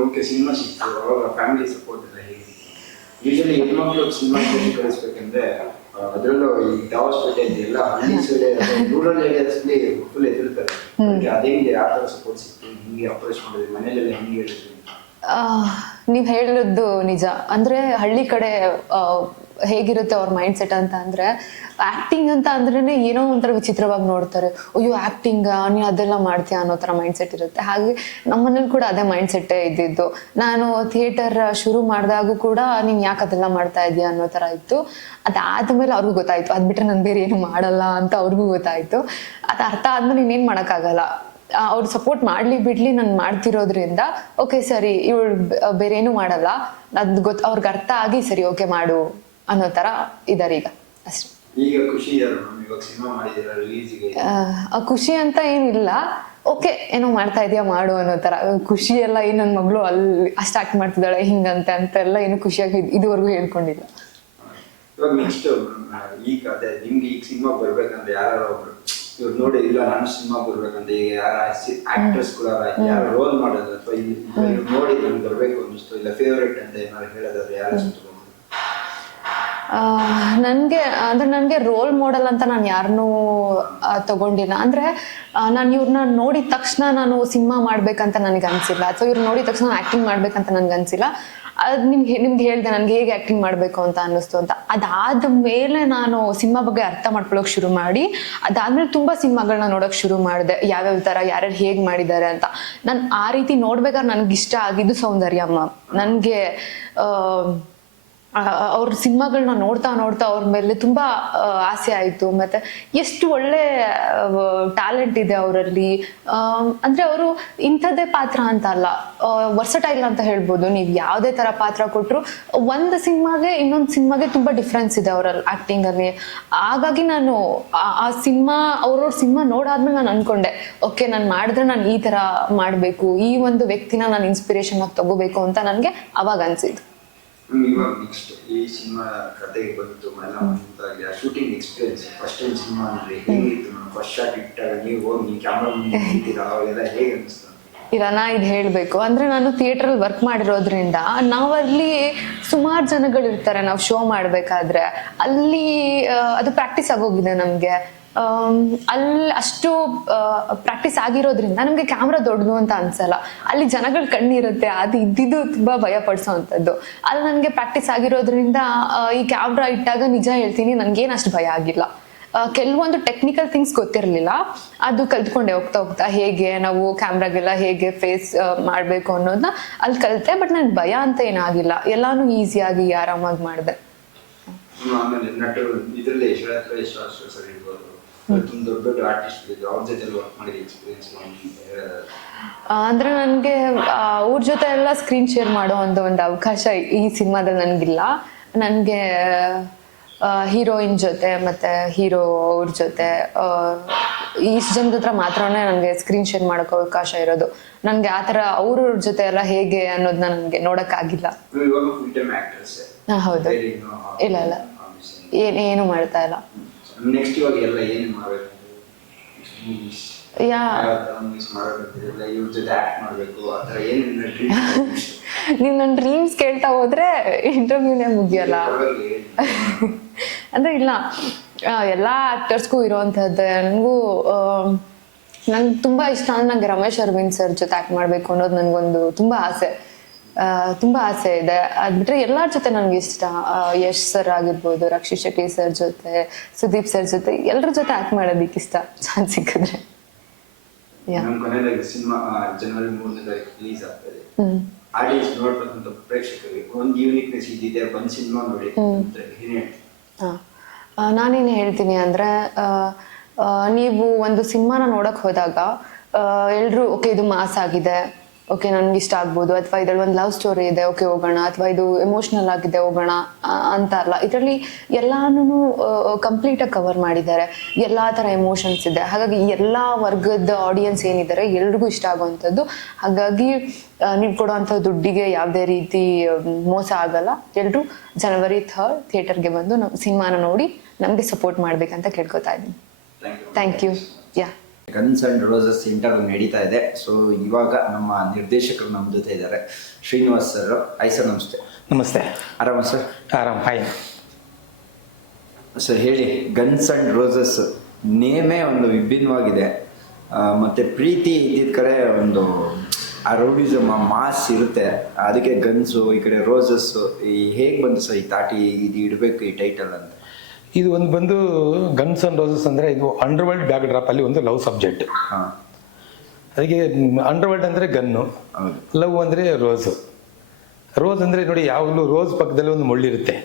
ಓಕೆ, ಸಿನಿಮಾ ಸಿಕ್ತು, ಅವಾಗ ಫ್ಯಾಮಿಲಿ ಸಪೋರ್ಟ್ ಎಲ್ಲ ಹೇಗೆ? ಯೂಶಲಿ ಹೆಣ್ಮಕ್ಳು ಸಿನಿಮಾ ಕಳಿಸ್ಬೇಕಂದ್ರೆ ಅದರಲ್ಲೂ ಈ ದಾವಸ್ಪೇಟೆ ಎಲ್ಲ ಹಳ್ಳಿ ಸೈಡ್ ರೂರಲ್ ಏರಿಯಾಸ್ಲಿ ಫುಲ್ ಎದುರ್ತಾರೆ. ಅದೇನಿದೆ, ಯಾವ ಥರ ಸಪೋರ್ಟ್ ಸಿಕ್ತು, ಹಿಂಗೆ ಅಪ್ರೋಚ್ ಮಾಡಿದ್ರಿ, ಮನೇಲೆಲ್ಲ ಹೆಂಗೆ ಹೇಳಿದ್ರಿ? ನೀವು ಹೇಳಿದ್ದು ನಿಜ. ಅಂದರೆ ಹಳ್ಳಿ ಕಡೆ ಹೇಗಿರುತ್ತೆ ಅವ್ರ ಮೈಂಡ್ ಸೆಟ್ ಅಂತ ಅಂದರೆ, ಆ್ಯಕ್ಟಿಂಗ್ ಅಂತ ಅಂದ್ರೇ ಏನೋ ಒಂಥರ ವಿಚಿತ್ರವಾಗಿ ನೋಡ್ತಾರೆ. ಅಯ್ಯೋ ಆ್ಯಕ್ಟಿಂಗ, ನೀನು ಅದೆಲ್ಲ ಮಾಡ್ತೀಯಾ ಅನ್ನೋ ಥರ ಮೈಂಡ್ ಸೆಟ್ ಇರುತ್ತೆ. ಹಾಗೆ ನಮ್ಮನೇಲಿ ಕೂಡ ಅದೇ ಮೈಂಡ್ ಸೆಟ್ಟೇ ಇದ್ದಿದ್ದು. ನಾನು ಥಿಯೇಟರ್ ಶುರು ಮಾಡಿದಾಗೂ ಕೂಡ ನೀನು ಯಾಕೆ ಅದೆಲ್ಲ ಮಾಡ್ತಾ ಇದೀಯಾ ಅನ್ನೋ ಥರ ಇತ್ತು. ಅದಾದಮೇಲೆ ಅವ್ರಿಗೂ ಗೊತ್ತಾಯಿತು, ಅದು ಬಿಟ್ಟರೆ ನಾನು ಬೇರೆ ಏನು ಮಾಡಲ್ಲ ಅಂತ ಅವ್ರಿಗೂ ಗೊತ್ತಾಯಿತು. ಅದು ಅರ್ಥ ಆದಮೇಲೆ ಇನ್ನೇನು ಮಾಡೋಕ್ಕಾಗಲ್ಲ. ಅವ್ರು ಸಪೋರ್ಟ್ ಮಾಡಲಿ ಬಿಡಲಿ, ನಾನು ಮಾಡ್ತಿರೋದ್ರಿಂದ ಓಕೆ ಸರಿ ಇವಳು ಬೇರೆ ಏನೂ ಮಾಡಲ್ಲ, ಅದು ಅವ್ರಿಗೆ ಅರ್ಥ ಆಗಿ ಸರಿ ಓಕೆ ಮಾಡು ಅನ್ನೋ ಥರ ಇದ್ದಾರೆ ಈಗ ಅಷ್ಟೇ. ಈಗ ಖುಷಿ ಇವಾಗ ಸಿನಿಮಾ ಮಾಡಿದ್ದೀರಾ, ರಿಲೀಸಿಗೆ? ಖುಷಿ ಅಂತ ಏನಿಲ್ಲ, ಓಕೆ ಏನೋ ಮಾಡ್ತಾ ಇದೆಯಾ ಮಾಡು ಅನ್ನೋ ಥರ ಖುಷಿ. ಎಲ್ಲ ಏನು ನನ್ನ ಮಗಳು ಅಲ್ಲಿ ಅಷ್ಟು ಆಕ್ಟ್ ಮಾಡ್ತಿದ್ದಾಳೆ ಹಿಂಗಂತೆ ಅಂತೆಲ್ಲ ಏನು ಖುಷಿಯಾಗಿ ಇದುವರೆಗೂ ಹೇಳ್ಕೊಂಡಿಲ್ಲ. ಇವಾಗ ನೆಕ್ಸ್ಟ್ ಈಗ ಅದೇ ನಿಮ್ಗೆ ಈಗ ಸಿನಿಮಾ ಬರ್ಬೇಕಂದ್ರೆ ಯಾರು ಒಬ್ರು ಇವ್ರು ನೋಡಿ, ಇಲ್ಲ ನಾನು ಸಿನಿಮಾ ಬರ್ಬೇಕಂದ್ರೆ ಈಗ ಯಾರ ಆಕ್ಟರ್ಸ್ ಕೂಡ ಯಾರು ರೋಲ್ ಮಾಡೋದು ಅಥವಾ ಇವ್ರು ನೋಡಿ ನನ್ಗೆ ಬರ್ಬೇಕು ಅನ್ನಿಸ್ತು, ಇಲ್ಲ ಫೇವ್ರೇಟ್ ಅಂತ ಏನಾದ್ರು ಹೇಳೋದಾದ್ರೆ ಯಾರು? ನನಗೆ ರೋಲ್ ಮಾಡೆಲ್ ಅಂತ ನಾನು ಯಾರನ್ನೂ ತಗೊಂಡಿಲ್ಲ. ಅಂದರೆ ನಾನು ಇವ್ರನ್ನ ನೋಡಿದ ತಕ್ಷಣ ನಾನು ಸಿನಿಮಾ ಮಾಡ್ಬೇಕಂತ ನನಗೆ ಅನಿಸಿಲ್ಲ, ಅಥವಾ ಇವ್ರು ನೋಡಿದ ತಕ್ಷಣ ಆ್ಯಕ್ಟಿಂಗ್ ಮಾಡ್ಬೇಕಂತ ನನಗೆ ಅನಿಸಿಲ್ಲ. ಅದು ನಿಮ್ಗೆ ಹೇಳಿದೆ ನನಗೆ ಹೇಗೆ ಆ್ಯಕ್ಟಿಂಗ್ ಮಾಡಬೇಕು ಅಂತ ಅನ್ನಿಸ್ತು ಅಂತ. ಅದಾದ ಮೇಲೆ ನಾನು ಸಿನಿಮಾ ಬಗ್ಗೆ ಅರ್ಥ ಮಾಡ್ಕೊಳ್ಳೋಕೆ ಶುರು ಮಾಡಿ, ಅದಾದ್ಮೇಲೆ ತುಂಬ ಸಿನಿಮಾಗಳನ್ನ ನೋಡೋಕೆ ಶುರು ಮಾಡಿದೆ, ಯಾವ್ಯಾವ ಥರ ಯಾರ್ಯಾರು ಹೇಗೆ ಮಾಡಿದ್ದಾರೆ ಅಂತ. ನಾನು ಆ ರೀತಿ ನೋಡ್ಬೇಕಾದ್ರೆ ನನಗಿಷ್ಟ ಆಗಿದ್ದು ಸೌಂದರ್ಯಮ್ಮ. ನನಗೆ ಅವ್ರ ಸಿನಿಮಾಗಳನ್ನ ನೋಡ್ತಾ ಅವ್ರ ಮೇಲೆ ತುಂಬ ಆಸೆ ಆಯಿತು. ಮತ್ತು ಎಷ್ಟು ಒಳ್ಳೆ ಟ್ಯಾಲೆಂಟ್ ಇದೆ ಅವರಲ್ಲಿ. ಅಂದರೆ ಅವರು ಇಂಥದ್ದೇ ಪಾತ್ರ ಅಂತ ಅಲ್ಲ, ವರ್ಸಟೈಲ್ ಅಂತ ಹೇಳ್ಬೋದು. ನೀವು ಯಾವುದೇ ಥರ ಪಾತ್ರ ಕೊಟ್ಟರು ಒಂದು ಸಿನಿಮಾಗೆ ಇನ್ನೊಂದು ಸಿನಿಮಾಗೆ ತುಂಬ ಡಿಫ್ರೆನ್ಸ್ ಇದೆ ಅವರಲ್ಲಿ ಆ್ಯಕ್ಟಿಂಗಲ್ಲಿ. ಹಾಗಾಗಿ ನಾನು ಆ ಸಿನಿಮಾ ಅವ್ರವ್ರ ಸಿನಿಮಾ ನೋಡಾದ್ಮೇಲೆ ನಾನು ಅಂದ್ಕೊಂಡೆ, ಓಕೆ ನಾನು ಮಾಡಿದ್ರೆ ನಾನು ಈ ಥರ ಮಾಡಬೇಕು, ಈ ಒಂದು ವ್ಯಕ್ತಿನ ನಾನು ಇನ್ಸ್ಪಿರೇಷನ್ ಆಗಿ ತಗೋಬೇಕು ಅಂತ ನನಗೆ ಅವಾಗ ಅನಿಸಿದ್ದು. ಇವಾಗ ನೆಕ್ಸ್ಟ್ ಈ ಸಿನಿಮಾ ಕತೆಗೆ ಬಂತು ಎಲ್ಲ shooting experience, first time cinema ಅಂದ್ರೆ ಹೇಗಿತ್ತು? ನಾನು ಫಸ್ಟ್ ಶಾಟ್ ಇಟ್ಟಾಗ ನೀವು ಹೋಗಿ ಕ್ಯಾಮ್ರಾ ಮುಂದೆ ನಿಂತಿದ್ದೀರಾ, ಅವಾಗೆಲ್ಲ ಹೇಗೆ ಅನಿಸ್ತು? ಇಲ್ಲ, ನಾ ಇದು ಹೇಳಬೇಕು ಅಂದರೆ ನಾನು ಥಿಯೇಟ್ರಲ್ಲಿ ವರ್ಕ್ ಮಾಡಿರೋದ್ರಿಂದ ನಾವಲ್ಲಿ ಸುಮಾರು ಜನಗಳಿರ್ತಾರೆ. ನಾವು ಶೋ ಮಾಡಬೇಕಾದ್ರೆ ಅಲ್ಲಿ ಅದು ಪ್ರಾಕ್ಟೀಸ್ ಆಗೋಗಿದೆ ನಮಗೆ. ಅಲ್ಲಿ ಅಷ್ಟು ಪ್ರಾಕ್ಟೀಸ್ ಆಗಿರೋದ್ರಿಂದ ನಮಗೆ ಕ್ಯಾಮ್ರಾ ದೊಡ್ಡದು ಅಂತ ಅನ್ಸಲ್ಲ. ಅಲ್ಲಿ ಜನಗಳ ಕಣ್ಣಿರುತ್ತೆ, ಅದು ಇದ್ದಿದ್ದು ತುಂಬ ಭಯ ಪಡಿಸೋ ಅಂಥದ್ದು. ಅಲ್ಲಿ ನನಗೆ ಪ್ರಾಕ್ಟೀಸ್ ಆಗಿರೋದ್ರಿಂದ ಈ ಕ್ಯಾಮ್ರಾ ಇಟ್ಟಾಗ ನಿಜ ಹೇಳ್ತೀನಿ ನನಗೇನು ಅಷ್ಟು ಭಯ ಆಗಿಲ್ಲ. ಕೆಲವೊಂದು ಟೆಕ್ನಿಕಲ್ ಥಿಂಗ್ಸ್ ಗೊತ್ತಿರಲಿಲ್ಲ, ಅದು ಕಲ್ತ್ಕೊಂಡೆ ಹೋಗ್ತಾ ಹೋಗ್ತಾ ಹೇಗೆ ನಾವು ಕ್ಯಾಮ್ರಾಗೆಲ್ಲ ಹೇಗೆ ಫೇಸ್ ಮಾಡಬೇಕು ಅನ್ನೋದನ್ನ ಅಲ್ಲಿ ಕಲಿತೆ. ಬಟ್ ನನಗೆ ಭಯ ಅಂತ ಏನಾಗಿಲ್ಲ, ಎಲ್ಲಾನು ಈಸಿಯಾಗಿ ಆರಾಮಾಗಿ ಮಾಡಿದೆ. ಆಮೇಲೆ ನಟರು ಇದರಲ್ಲಿ ಸರ್ ಇರ್ಬೋದು, ತುಂಬ ದೊಡ್ಡ ದೊಡ್ಡ ಆರ್ಟಿಸ್ಟ್ ಅವ್ರ ಜೊತೆ ವರ್ಕ್ ಮಾಡಿದ ಎಕ್ಸ್ಪೀರಿಯನ್ಸ್ ಅಂದ್ರೆ ನನಗೆ ಅವ್ರ ಜೊತೆ ಎಲ್ಲ ಸ್ಕ್ರೀನ್ ಶೇರ್ ಮಾಡೋ ಅಂತ ಒಂದು ಅವಕಾಶ ಈ ಸಿನಿಮಾದಲ್ಲಿ ನನಗಿಲ್ಲ. ನನಗೆ ಹೀರೋಯಿನ್ ಜೊತೆ ಮತ್ತೆ ಹೀರೋ ಅವ್ರ ಜೊತೆ ಇಷ್ಟು ಜನದ ಹತ್ರ ಮಾತ್ರನೇ ನನಗೆ ಸ್ಕ್ರೀನ್ ಶೇರ್ ಮಾಡೋಕೆ ಅವಕಾಶ ಇರೋದು. ನನಗೆ ಆ ಥರ ಅವ್ರ ಜೊತೆ ಎಲ್ಲ ಹೇಗೆ ಅನ್ನೋದನ್ನ ನನಗೆ ನೋಡೋಕ್ಕಾಗಿಲ್ಲ. ಹೌದು, ಇಲ್ಲ ಇಲ್ಲ, ಏನು ಮಾಡ್ತಾ ಇಲ್ಲ. ನೆಕ್ಸ್ಟ್ ಇವಾಗ ಎಲ್ಲ ಏನು ಮಾಡಬೇಕು? ನೀವು ನನ್ನ ಡ್ರೀಮ್ಸ್ ಕೇಳ್ತಾ ಹೋದ್ರೆ ಇಂಟರ್ವ್ಯೂನೇ ಮುಗಿಯಲ್ಲ. ಅಂದ್ರೆ ಇಲ್ಲ, ಎಲ್ಲ ಆಕ್ಟರ್ಸ್ಗೂ ಇರೋವಂಥದ್ದು. ನಂಗೆ ತುಂಬ ಇಷ್ಟ ಅಂದ್ರೆ ನಂಗೆ ರಮೇಶ್ ಅರವಿಂದ್ ಸರ್ ಜೊತೆ ಆ್ಯಕ್ಟ್ ಮಾಡಬೇಕು ಅನ್ನೋದು ನನಗೊಂದು ತುಂಬ ಆಸೆ ಇದೆ. ಅದು ಬಿಟ್ಟರೆ ಎಲ್ಲರ ಜೊತೆ ನನಗೆ ಇಷ್ಟ. ಯಶ್ ಸರ್ ಆಗಿರ್ಬೋದು, ರಕ್ಷಿತ್ ಶೆಟ್ಟಿ ಸರ್ ಜೊತೆ, ಸುದೀಪ್ ಸರ್ ಜೊತೆ, ಎಲ್ಲರ ಜೊತೆ ಆ್ಯಕ್ಟ್ ಮಾಡೋದಕ್ಕೆ ಇಷ್ಟ ಚಾನ್ಸ್ ಸಿಕ್ಕಿದ್ರೆ. ಸಿನಿಮಾ ಜನವರಿ 3ನೇ ತಾರೀಕು ರಿಲೀಸ್ ಆಗ್ತದೆ. ಆಡಿಯನ್ಸ್ ನೋಡ್ತಕ್ಕಂಥ ಪ್ರೇಕ್ಷಕರಿಗೆ ಒಂದು ಯೂನಿಕ್ನೆಸ್ ಇದ್ದಿದೆ, ಬಂದು ಸಿನಿಮಾ ನೋಡಿ ನಾನೇನು ಹೇಳ್ತೀನಿ ಅಂದರೆ, ನೀವು ಒಂದು ಸಿನಿಮಾನ ನೋಡೋಕೆ ಹೋದಾಗ ಎಲ್ಲರೂ ಓಕೆ ಇದು ಮಾಸ್ ಆಗಿದೆ, ಓಕೆ ನನಗೆ ಇಷ್ಟ ಆಗ್ಬೋದು, ಅಥವಾ ಇದರಲ್ಲಿ ಒಂದು ಲವ್ ಸ್ಟೋರಿ ಇದೆ ಓಕೆ ಹೋಗೋಣ, ಅಥವಾ ಇದು ಎಮೋಷ್ನಲ್ ಆಗಿದೆ ಹೋಗೋಣ ಅಂತ ಅಲ್ಲ. ಇದರಲ್ಲಿ ಎಲ್ಲಾನು ಕಂಪ್ಲೀಟಾಗಿ ಕವರ್ ಮಾಡಿದ್ದಾರೆ, ಎಲ್ಲ ಥರ ಎಮೋಷನ್ಸ್ ಇದೆ. ಹಾಗಾಗಿ ಎಲ್ಲ ವರ್ಗದ ಆಡಿಯನ್ಸ್ ಏನಿದ್ದಾರೆ ಎಲ್ರಿಗೂ ಇಷ್ಟ ಆಗುವಂಥದ್ದು. ಹಾಗಾಗಿ ನೀವು ಕೊಡುವಂಥ ದುಡ್ಡಿಗೆ ಯಾವುದೇ ರೀತಿ ಮೋಸ ಆಗಲ್ಲ. ಎಲ್ಲರೂ ಜನವರಿ 3 ಥಿಯೇಟರ್ಗೆ ಬಂದು ನಮ್ಮ ಸಿನಿಮಾನ ನೋಡಿ ನಮಗೆ ಸಪೋರ್ಟ್ ಮಾಡಬೇಕಂತ ಕೇಳ್ಕೊತಾ ಇದ್ದೀನಿ. Thank you. Yeah, Guns and Roses interview ನಡೀತಾ ಇದೆ. ಸೊ ಇವಾಗ ನಮ್ಮ ನಿರ್ದೇಶಕರು ನಮ್ಮ ಜೊತೆ ಇದ್ದಾರೆ, ಶ್ರೀನಿವಾಸ್ ಸರ್. ಹಾಯ್ ಸರ್, ನಮಸ್ತೆ. ನಮಸ್ತೆ. ಆರಾಮ ಸರ್? ಆರಾಮ್, ಹಾಯ್ ಸರ್. ಹೇಳಿ, ಗನ್ಸ್ ಅಂಡ್ ರೋಸಸ್ ನೇಮೇ ಒಂದು ವಿಭಿನ್ನವಾಗಿದೆ. ಮತ್ತು ಪ್ರೀತಿ ಇದ್ದಿದ್ದ ಕಡೆ ಒಂದು ಆ ರೌಡಿಸಮ್, ಆ ಮಾಸ್ ಇರುತ್ತೆ. ಅದಕ್ಕೆ ಗನ್ಸು, ಈ ಕಡೆ ರೋಸಸ್ಸು. ಹೇಗೆ ಬಂದು ಸರ್ ಈ ತಾಟಿ ಇದು ಇಡಬೇಕು ಈ ಟೈಟಲ್ ಅಂತ? ಇದು ಒಂದು ಬಂದು ಗನ್ಸ್ ಅಂಡ್ ರೋಸಸ್ ಅಂದರೆ ಇದು ಅಂಡರ್ವರ್ಲ್ಡ್ ಬ್ಯಾಕ್ ಡ್ರಾಪಲ್ಲಿ ಒಂದು ಲವ್ ಸಬ್ಜೆಕ್ಟ್. ಅದಕ್ಕೆ ಅಂಡರ್ವರ್ಲ್ಡ್ ಅಂದರೆ ಗನ್ನು, ಲವ್ ಅಂದರೆ ರೋಸು. ರೋಸ್ ಅಂದರೆ ನೋಡಿ, ಯಾವಾಗಲೂ ರೋಸ್ ಪಕ್ಕದಲ್ಲಿ ಒಂದು ಮುಳ್ಳಿರುತ್ತೆ.